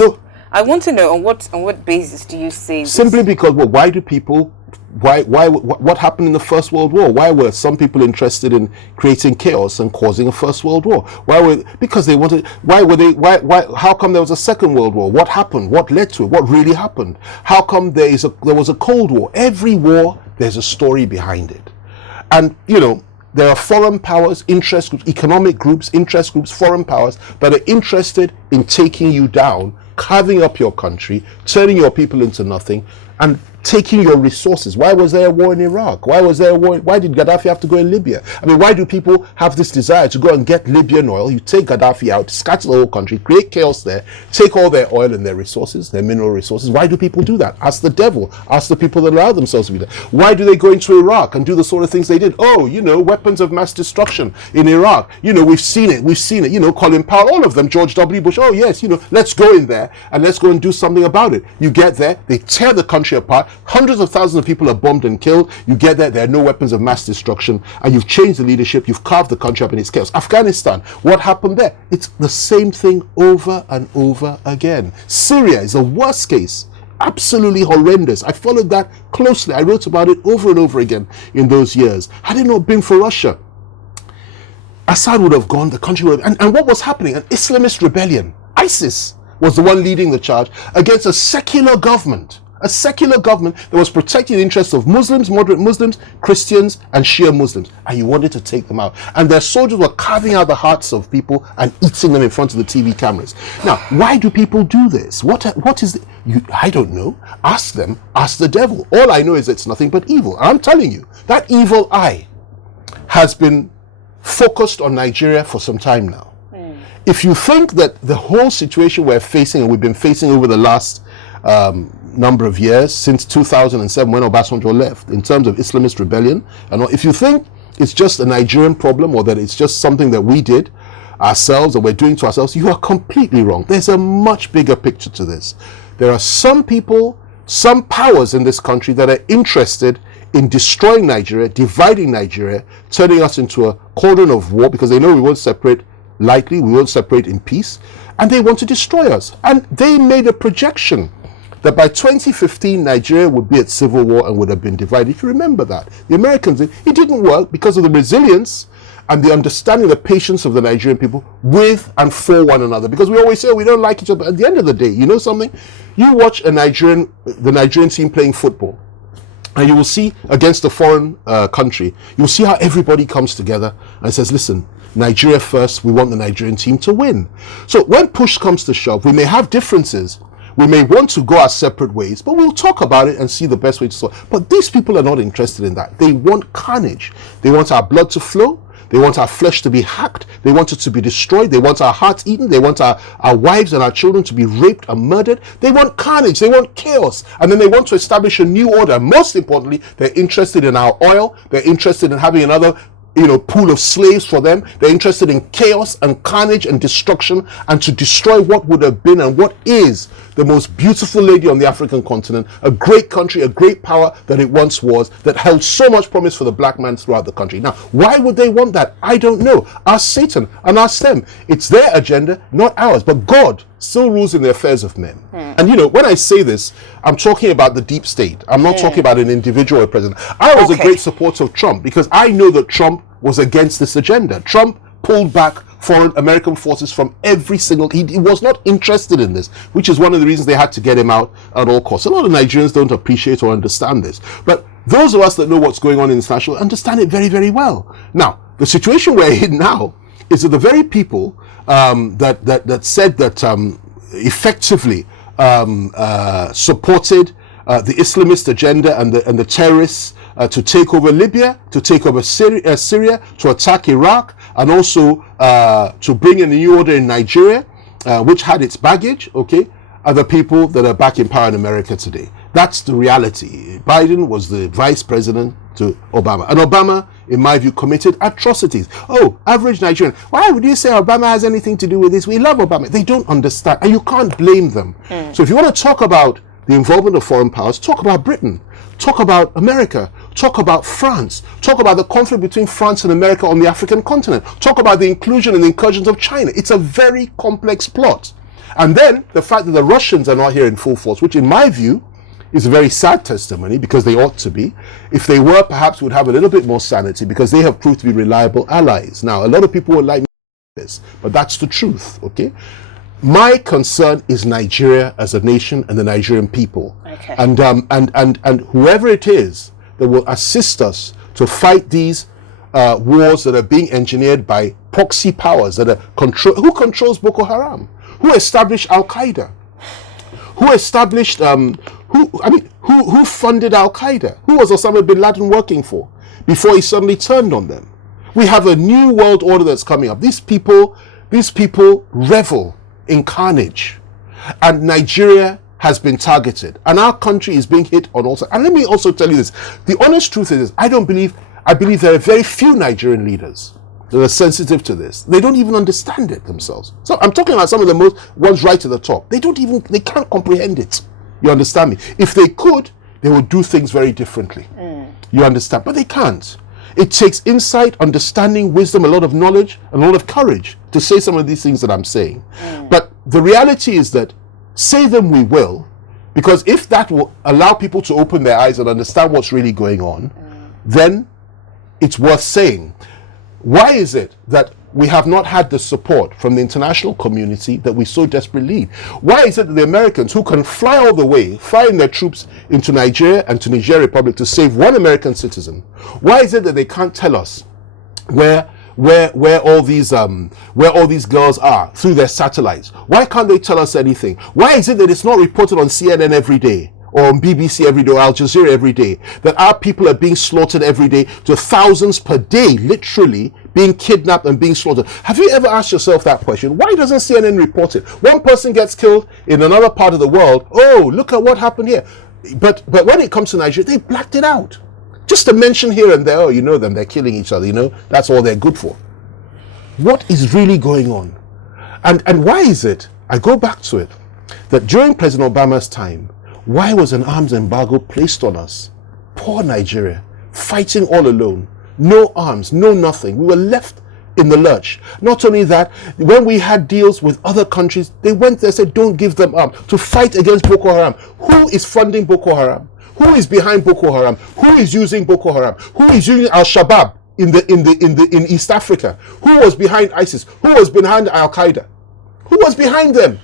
I want to know on what basis do you say simply this? Because why do people What happened in the First World War? Why were some people interested in creating chaos and causing a First World War? Because they wanted, how come there was a Second World War? What happened? What led to it? What really happened? How come there was a Cold War? Every war, there's a story behind it. And, there are foreign powers, interest groups, economic groups, interest groups, foreign powers that are interested in taking you down, carving up your country, turning your people into nothing, and taking your resources. Why was there a war in Iraq? Why did Gaddafi have to go in Libya? I mean, why do people have this desire to go and get Libyan oil? You take Gaddafi out, scatter the whole country, create chaos there, take all their oil and their resources, their mineral resources. Why do people do that? Ask the devil. Ask the people that allow themselves to be there. Why do they go into Iraq and do the sort of things they did? Oh, weapons of mass destruction in Iraq. We've seen it. Colin Powell, all of them, George W. Bush. Oh, yes, let's go in there and let's go and do something about it. You get there, they tear the country apart. Hundreds of thousands of people are bombed and killed. You get there are no weapons of mass destruction, and you've changed the leadership, you've carved the country up in its chaos. Afghanistan, what happened there? It's the same thing over and over again. Syria is the worst case. Absolutely horrendous. I followed that closely. I wrote about it over and over again in those years. Had it not been for Russia, Assad would have gone, the country would have... And what was happening? An Islamist rebellion. ISIS was the one leading the charge against a secular government that was protecting the interests of Muslims, moderate Muslims, Christians, and Shia Muslims. And you wanted to take them out. And their soldiers were carving out the hearts of people and eating them in front of the TV cameras. Now, why do people do this? What is it? I don't know. Ask them. Ask the devil. All I know is it's nothing but evil. And I'm telling you, that evil eye has been focused on Nigeria for some time now. If you think that the whole situation we're facing, and we've been facing over the last number of years, since 2007 when Obasanjo left, in terms of Islamist rebellion, and if you think it's just a Nigerian problem, or that it's just something that we did ourselves, or we're doing to ourselves, you are completely wrong. There's a much bigger picture to this. There are some people, some powers in this country that are interested in destroying Nigeria, dividing Nigeria, turning us into a cauldron of war, because they know we won't separate lightly, we won't separate in peace, and they want to destroy us. And they made a projection that by 2015 Nigeria would be at civil war and would have been divided. If you remember that, the Americans, it didn't work because of the resilience and the understanding, the patience of the Nigerian people with and for one another. Because we always say, oh, we don't like each other, but at the end of the day, you know something? You watch the Nigerian team playing football, and you will see against a foreign country, you will see how everybody comes together and says, listen, Nigeria first, we want the Nigerian team to win. So when push comes to shove, we may have differences, we may want to go our separate ways, but we'll talk about it and see the best way to solve. But these people are not interested in that. They want carnage. They want our blood to flow. They want our flesh to be hacked. They want it to be destroyed. They want our hearts eaten. They want our wives and our children to be raped and murdered. They want carnage. They want chaos. And then they want to establish a new order. Most importantly, they're interested in our oil. They're interested in having another pool of slaves for them. They're interested in chaos and carnage and destruction, and to destroy what would have been and what is the most beautiful lady on the African continent, a great country, a great power that it once was, that held so much promise for the black man throughout the country. Now, why would they want that? I don't know. Ask Satan and ask them. It's their agenda, not ours. But God still rules in the affairs of men. And when I say this, I'm talking about the deep state. I'm not talking about an individual president. I was a great supporter of Trump because I know that Trump was against this agenda. Trump pulled back foreign American forces from every single... He was not interested in this, which is one of the reasons they had to get him out at all costs. A lot of Nigerians don't appreciate or understand this. But those of us that know what's going on in this national understand it very, very well. Now, the situation we're in now is that the very people that said that effectively supported the Islamist agenda and the terrorists to take over Libya, to take over Syria, to attack Iraq, and also to bring in a new order in Nigeria, which had its baggage, are the people that are back in power in America today. That's the reality. Biden was the vice president to Obama. And Obama, in my view, committed atrocities. Oh, average Nigerian. Why would you say Obama has anything to do with this? We love Obama. They don't understand. And you can't blame them. So if you want to talk about the involvement of foreign powers, talk about Britain. Talk about America. Talk about France. Talk about the conflict between France and America on the African continent. Talk about the inclusion and the incursions of China. It's a very complex plot. And then the fact that the Russians are not here in full force, which in my view It's a very sad testimony because they ought to be. If they were, perhaps would have a little bit more sanity because they have proved to be reliable allies. Now, a lot of people would like this, but that's the truth, okay? My concern is Nigeria as a nation and the Nigerian people. Okay. And whoever it is that will assist us to fight these wars that are being engineered by proxy powers that are who controls Boko Haram? Who established Al Qaeda? Who established who funded Al Qaeda? Who was Osama bin Laden working for before he suddenly turned on them? We have a new world order that's coming up. These people revel in carnage, and Nigeria has been targeted, and our country is being hit on all sides. And let me also tell you this: the honest truth is, I believe there are very few Nigerian leaders that are sensitive to this. They don't even understand it themselves. So I'm talking about some of the most ones right to the top. They can't comprehend it. You understand me? If they could, they would do things very differently. You understand? But they can't. It takes insight, understanding, wisdom, a lot of knowledge, and a lot of courage to say some of these things that I'm saying. But the reality is that say them we will, because if that will allow people to open their eyes and understand what's really going on, then it's worth saying. Why is it that we have not had the support from the international community that we so desperately need? Why is it that the Americans, who can fly all the way, flying their troops into Nigeria and to Niger Republic to save one American citizen, why is it that they can't tell us where all these girls are through their satellites? Why can't they tell us anything? Why is it that it's not reported on CNN every day, or on BBC every day, or Al Jazeera every day, that our people are being slaughtered every day, to thousands per day, literally being kidnapped and being slaughtered? Have you ever asked yourself that question? Why doesn't CNN report it? One person gets killed in another part of the world. Oh, look at what happened here. But when it comes to Nigeria, they blacked it out. Just to mention here and there, oh, you know them, they're killing each other, that's all they're good for. What is really going on? And why is it, I go back to it, that during President Obama's time, why was an arms embargo placed on us? Poor Nigeria, fighting all alone, no arms, no nothing. We were left in the lurch. Not only that, when we had deals with other countries, they went there and said, don't give them arms to fight against Boko Haram. Who is funding Boko Haram? Who is behind Boko Haram? Who is using Boko Haram? Who is using Al-Shabaab in East Africa? Who was behind ISIS? Who was behind Al-Qaeda? Who was behind them?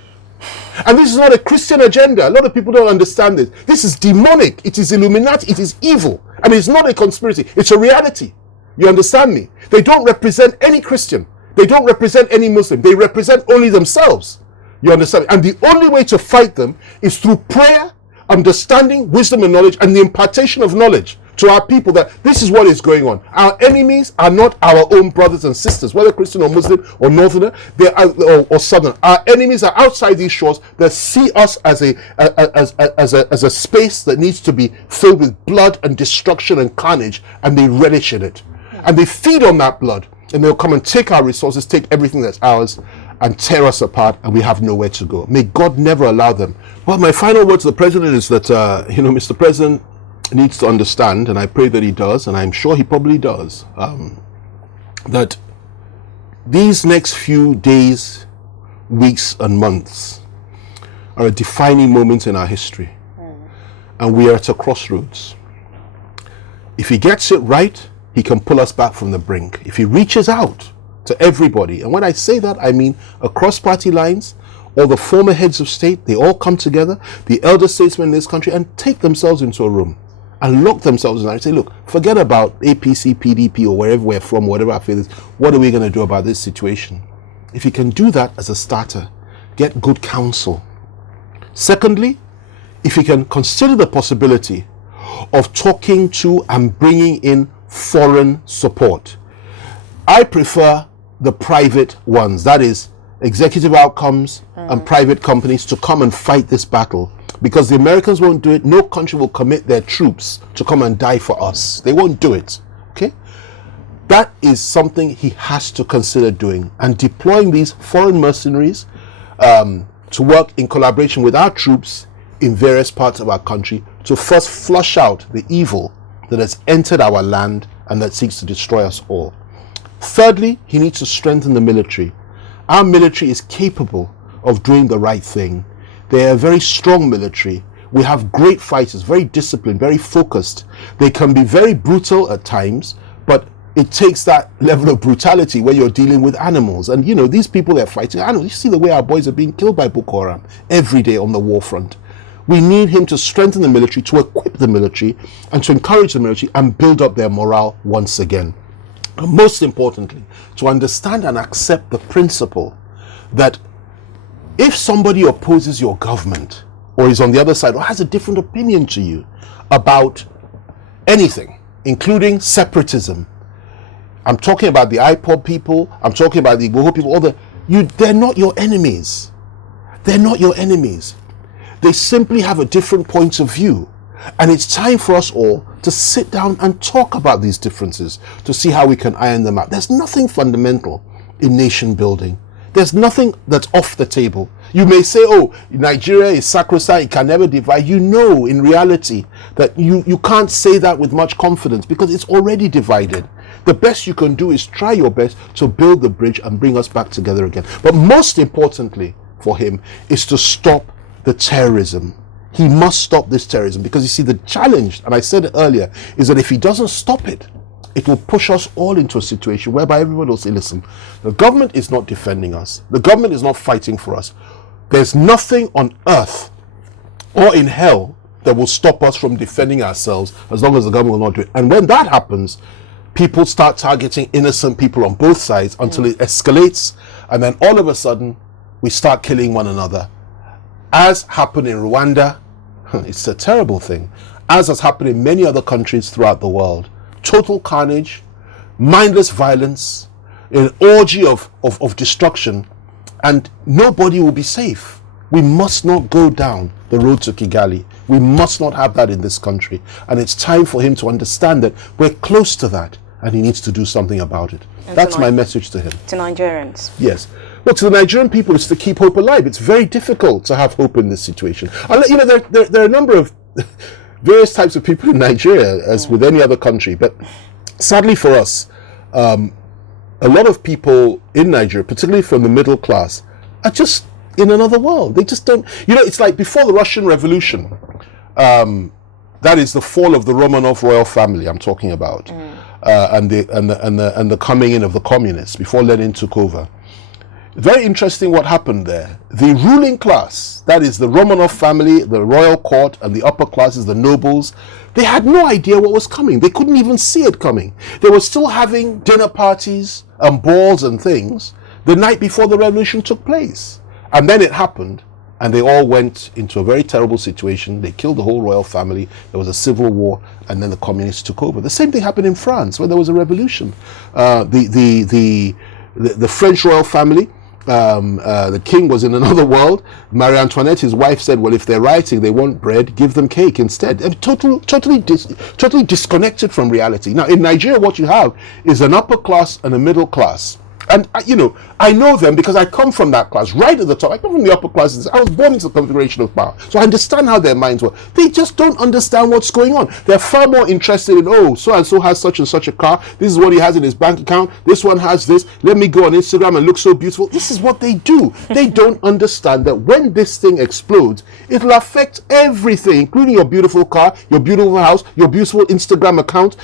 And this is not a Christian agenda. A lot of people don't understand this. This is demonic. It is Illuminati. It is evil. I mean, it's not a conspiracy. It's a reality. You understand me? They don't represent any Christian. They don't represent any Muslim. They represent only themselves. You understand? And the only way to fight them is through prayer, understanding, wisdom, and knowledge, and the impartation of knowledge to our people that this is what is going on. Our enemies are not our own brothers and sisters, whether Christian or Muslim or Northerner, they are, or Southern. Our enemies are outside these shores that see us as a space that needs to be filled with blood and destruction and carnage, and they relish in it. And they feed on that blood, and they'll come and take our resources, take everything that's ours, and tear us apart, and we have nowhere to go. May God never allow them. Well, my final word to the President is that, Mr. President needs to understand, and I pray that he does, and I'm sure he probably does, that these next few days, weeks, and months are a defining moment in our history. And we are at a crossroads. If he gets it right, he can pull us back from the brink. If he reaches out to everybody, and when I say that, I mean across party lines, all the former heads of state, they all come together, the elder statesmen in this country, and take themselves into a room and lock themselves in and say, look, forget about APC, PDP, or wherever we're from, whatever our faith is. What are we going to do about this situation? If you can do that as a starter, get good counsel. Secondly, if you can consider the possibility of talking to and bringing in foreign support. I prefer the private ones, that is, executive outcomes and private companies to come and fight this battle, because the Americans won't do it. No country will commit their troops to come and die for us. They won't do it. Okay? That is something he has to consider doing, and deploying these foreign mercenaries to work in collaboration with our troops in various parts of our country to first flush out the evil that has entered our land and that seeks to destroy us all. Thirdly, he needs to strengthen the military. Our military is capable of doing the right thing. They are a very strong military. We have great fighters, very disciplined, very focused. They can be very brutal at times, but it takes that level of brutality where you're dealing with animals. And these people, they're fighting animals. You see the way our boys are being killed by Boko Haram every day on the war front. We need him to strengthen the military, to equip the military, and to encourage the military and build up their morale once again. And most importantly, to understand and accept the principle that if somebody opposes your government or is on the other side or has a different opinion to you about anything, including separatism, I'm talking about the IPOB people, I'm talking about the Igbo people, they're not your enemies. They're not your enemies. They simply have a different point of view. And it's time for us all to sit down and talk about these differences to see how we can iron them out. There's nothing fundamental in nation building. There's nothing that's off the table. You may say, oh, Nigeria is sacrosanct, it can never divide. You know in reality that you can't say that with much confidence because it's already divided. The best you can do is try your best to build the bridge and bring us back together again. But most importantly for him is to stop the terrorism. He must stop this terrorism because you see the challenge, and I said it earlier, is that if he doesn't stop it, it will push us all into a situation whereby everyone will say, listen, the government is not defending us. The government is not fighting for us. There's nothing on earth or in hell that will stop us from defending ourselves as long as the government will not do it. And when that happens, people start targeting innocent people on both sides until it escalates, and then all of a sudden we start killing one another. As happened in Rwanda, it's a terrible thing, as has happened in many other countries throughout the world. Total carnage, mindless violence, an orgy of destruction, and nobody will be safe. We must not go down the road to Kigali. We must not have that in this country. And it's time for him to understand that we're close to that and he needs to do something about it. And that's my message to him. To Nigerians. Yes. Well, to the Nigerian people, it's to keep hope alive. It's very difficult to have hope in this situation. And, there are a number of various types of people in Nigeria, as with any other country. But sadly for us, a lot of people in Nigeria, particularly from the middle class, are just in another world. They just don't. It's like before the Russian Revolution. That is the fall of the Romanov royal family I'm talking about, and the coming in of the communists before Lenin took over. Very interesting what happened there. The ruling class, that is the Romanov family, the royal court, and the upper classes, the nobles, they had no idea what was coming. They couldn't even see it coming. They were still having dinner parties and balls and things the night before the revolution took place. And then it happened, and they all went into a very terrible situation. They killed the whole royal family. There was a civil war, and then the communists took over. The same thing happened in France, where there was a revolution. The French royal family, the king was in another world. Marie Antoinette, his wife, said, well, if they're rioting, they want bread, give them cake instead. Totally disconnected from reality. Now, in Nigeria, what you have is an upper class and a middle class. And, I know them because I come from that class, right at the top. I come from the upper classes. I was born into the configuration of power. So I understand how their minds work. They just don't understand what's going on. They're far more interested in, so-and-so has such and such a car. This is what he has in his bank account. This one has this. Let me go on Instagram and look so beautiful. This is what they do. They don't understand that when this thing explodes, it'll affect everything, including your beautiful car, your beautiful house, your beautiful Instagram account,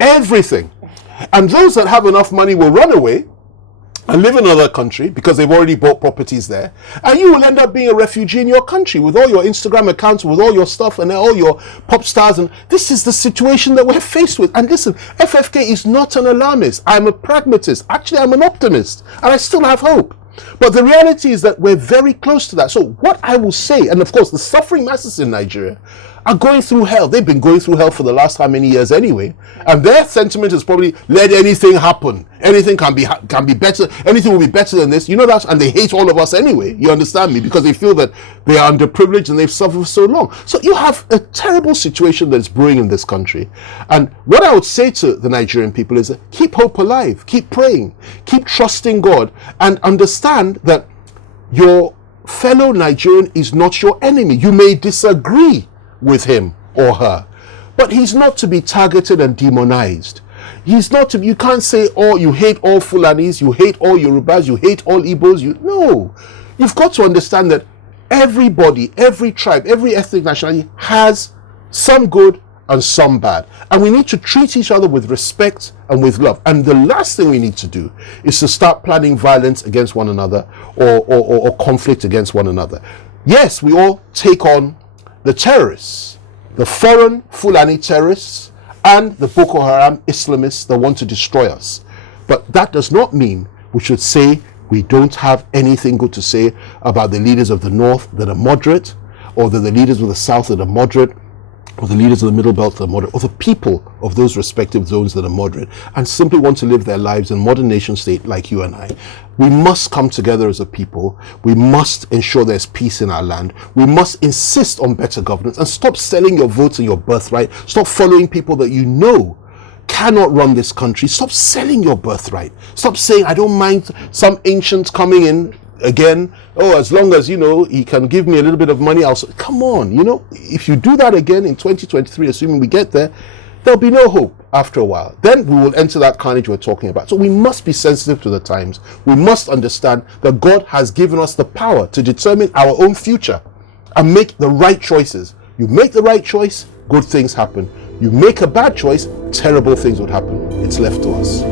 everything. And those that have enough money will run away and live in another country because they've already bought properties there. And you will end up being a refugee in your country with all your Instagram accounts, with all your stuff and all your pop stars. And this is the situation that we're faced with. And listen, FFK is not an alarmist. I'm a pragmatist. Actually, I'm an optimist. And I still have hope. But the reality is that we're very close to that. So what I will say, and of course the suffering masses in Nigeria are going through hell. They've been going through hell for the last how many years anyway. And their sentiment is probably, let anything happen. Anything can be better. Anything will be better than this. You know that? And they hate all of us anyway. You understand me? Because they feel that they are underprivileged and they've suffered for so long. So you have a terrible situation that's brewing in this country. And what I would say to the Nigerian people is keep hope alive. Keep praying. Keep trusting God. And understand that your fellow Nigerian is not your enemy. You may disagree with him or her, but he's not to be targeted and demonized. He's not to. You can't say, oh, you hate all Fulanis, you hate all Yorubas, you hate all Igbos. No, you've got to understand that Everybody, every tribe, every ethnic nationality has some good and some bad. And we need to treat each other with respect and with love. And the last thing we need to do is to start planning violence against one another or conflict against one another. Yes, we all take on the terrorists, the foreign Fulani terrorists and the Boko Haram Islamists that want to destroy us. But that does not mean we should say we don't have anything good to say about the leaders of the North that are moderate, or the leaders of the South that are moderate, or the leaders of the Middle Belt that are moderate, or the people of those respective zones that are moderate, and simply want to live their lives in a modern nation state like you and I. We must come together as a people. We must ensure there's peace in our land. We must insist on better governance and stop selling your votes and your birthright. Stop following people that you know cannot run this country. Stop selling your birthright. Stop saying, I don't mind some ancient coming in again. Oh, as long as, he can give me a little bit of money, come on, if you do that again in 2023, assuming we get there, there'll be no hope after a while. Then we will enter that carnage we're talking about. So we must be sensitive to the times. We must understand that God has given us the power to determine our own future and make the right choices. You make the right choice, good things happen. You make a bad choice, terrible things would happen. It's left to us.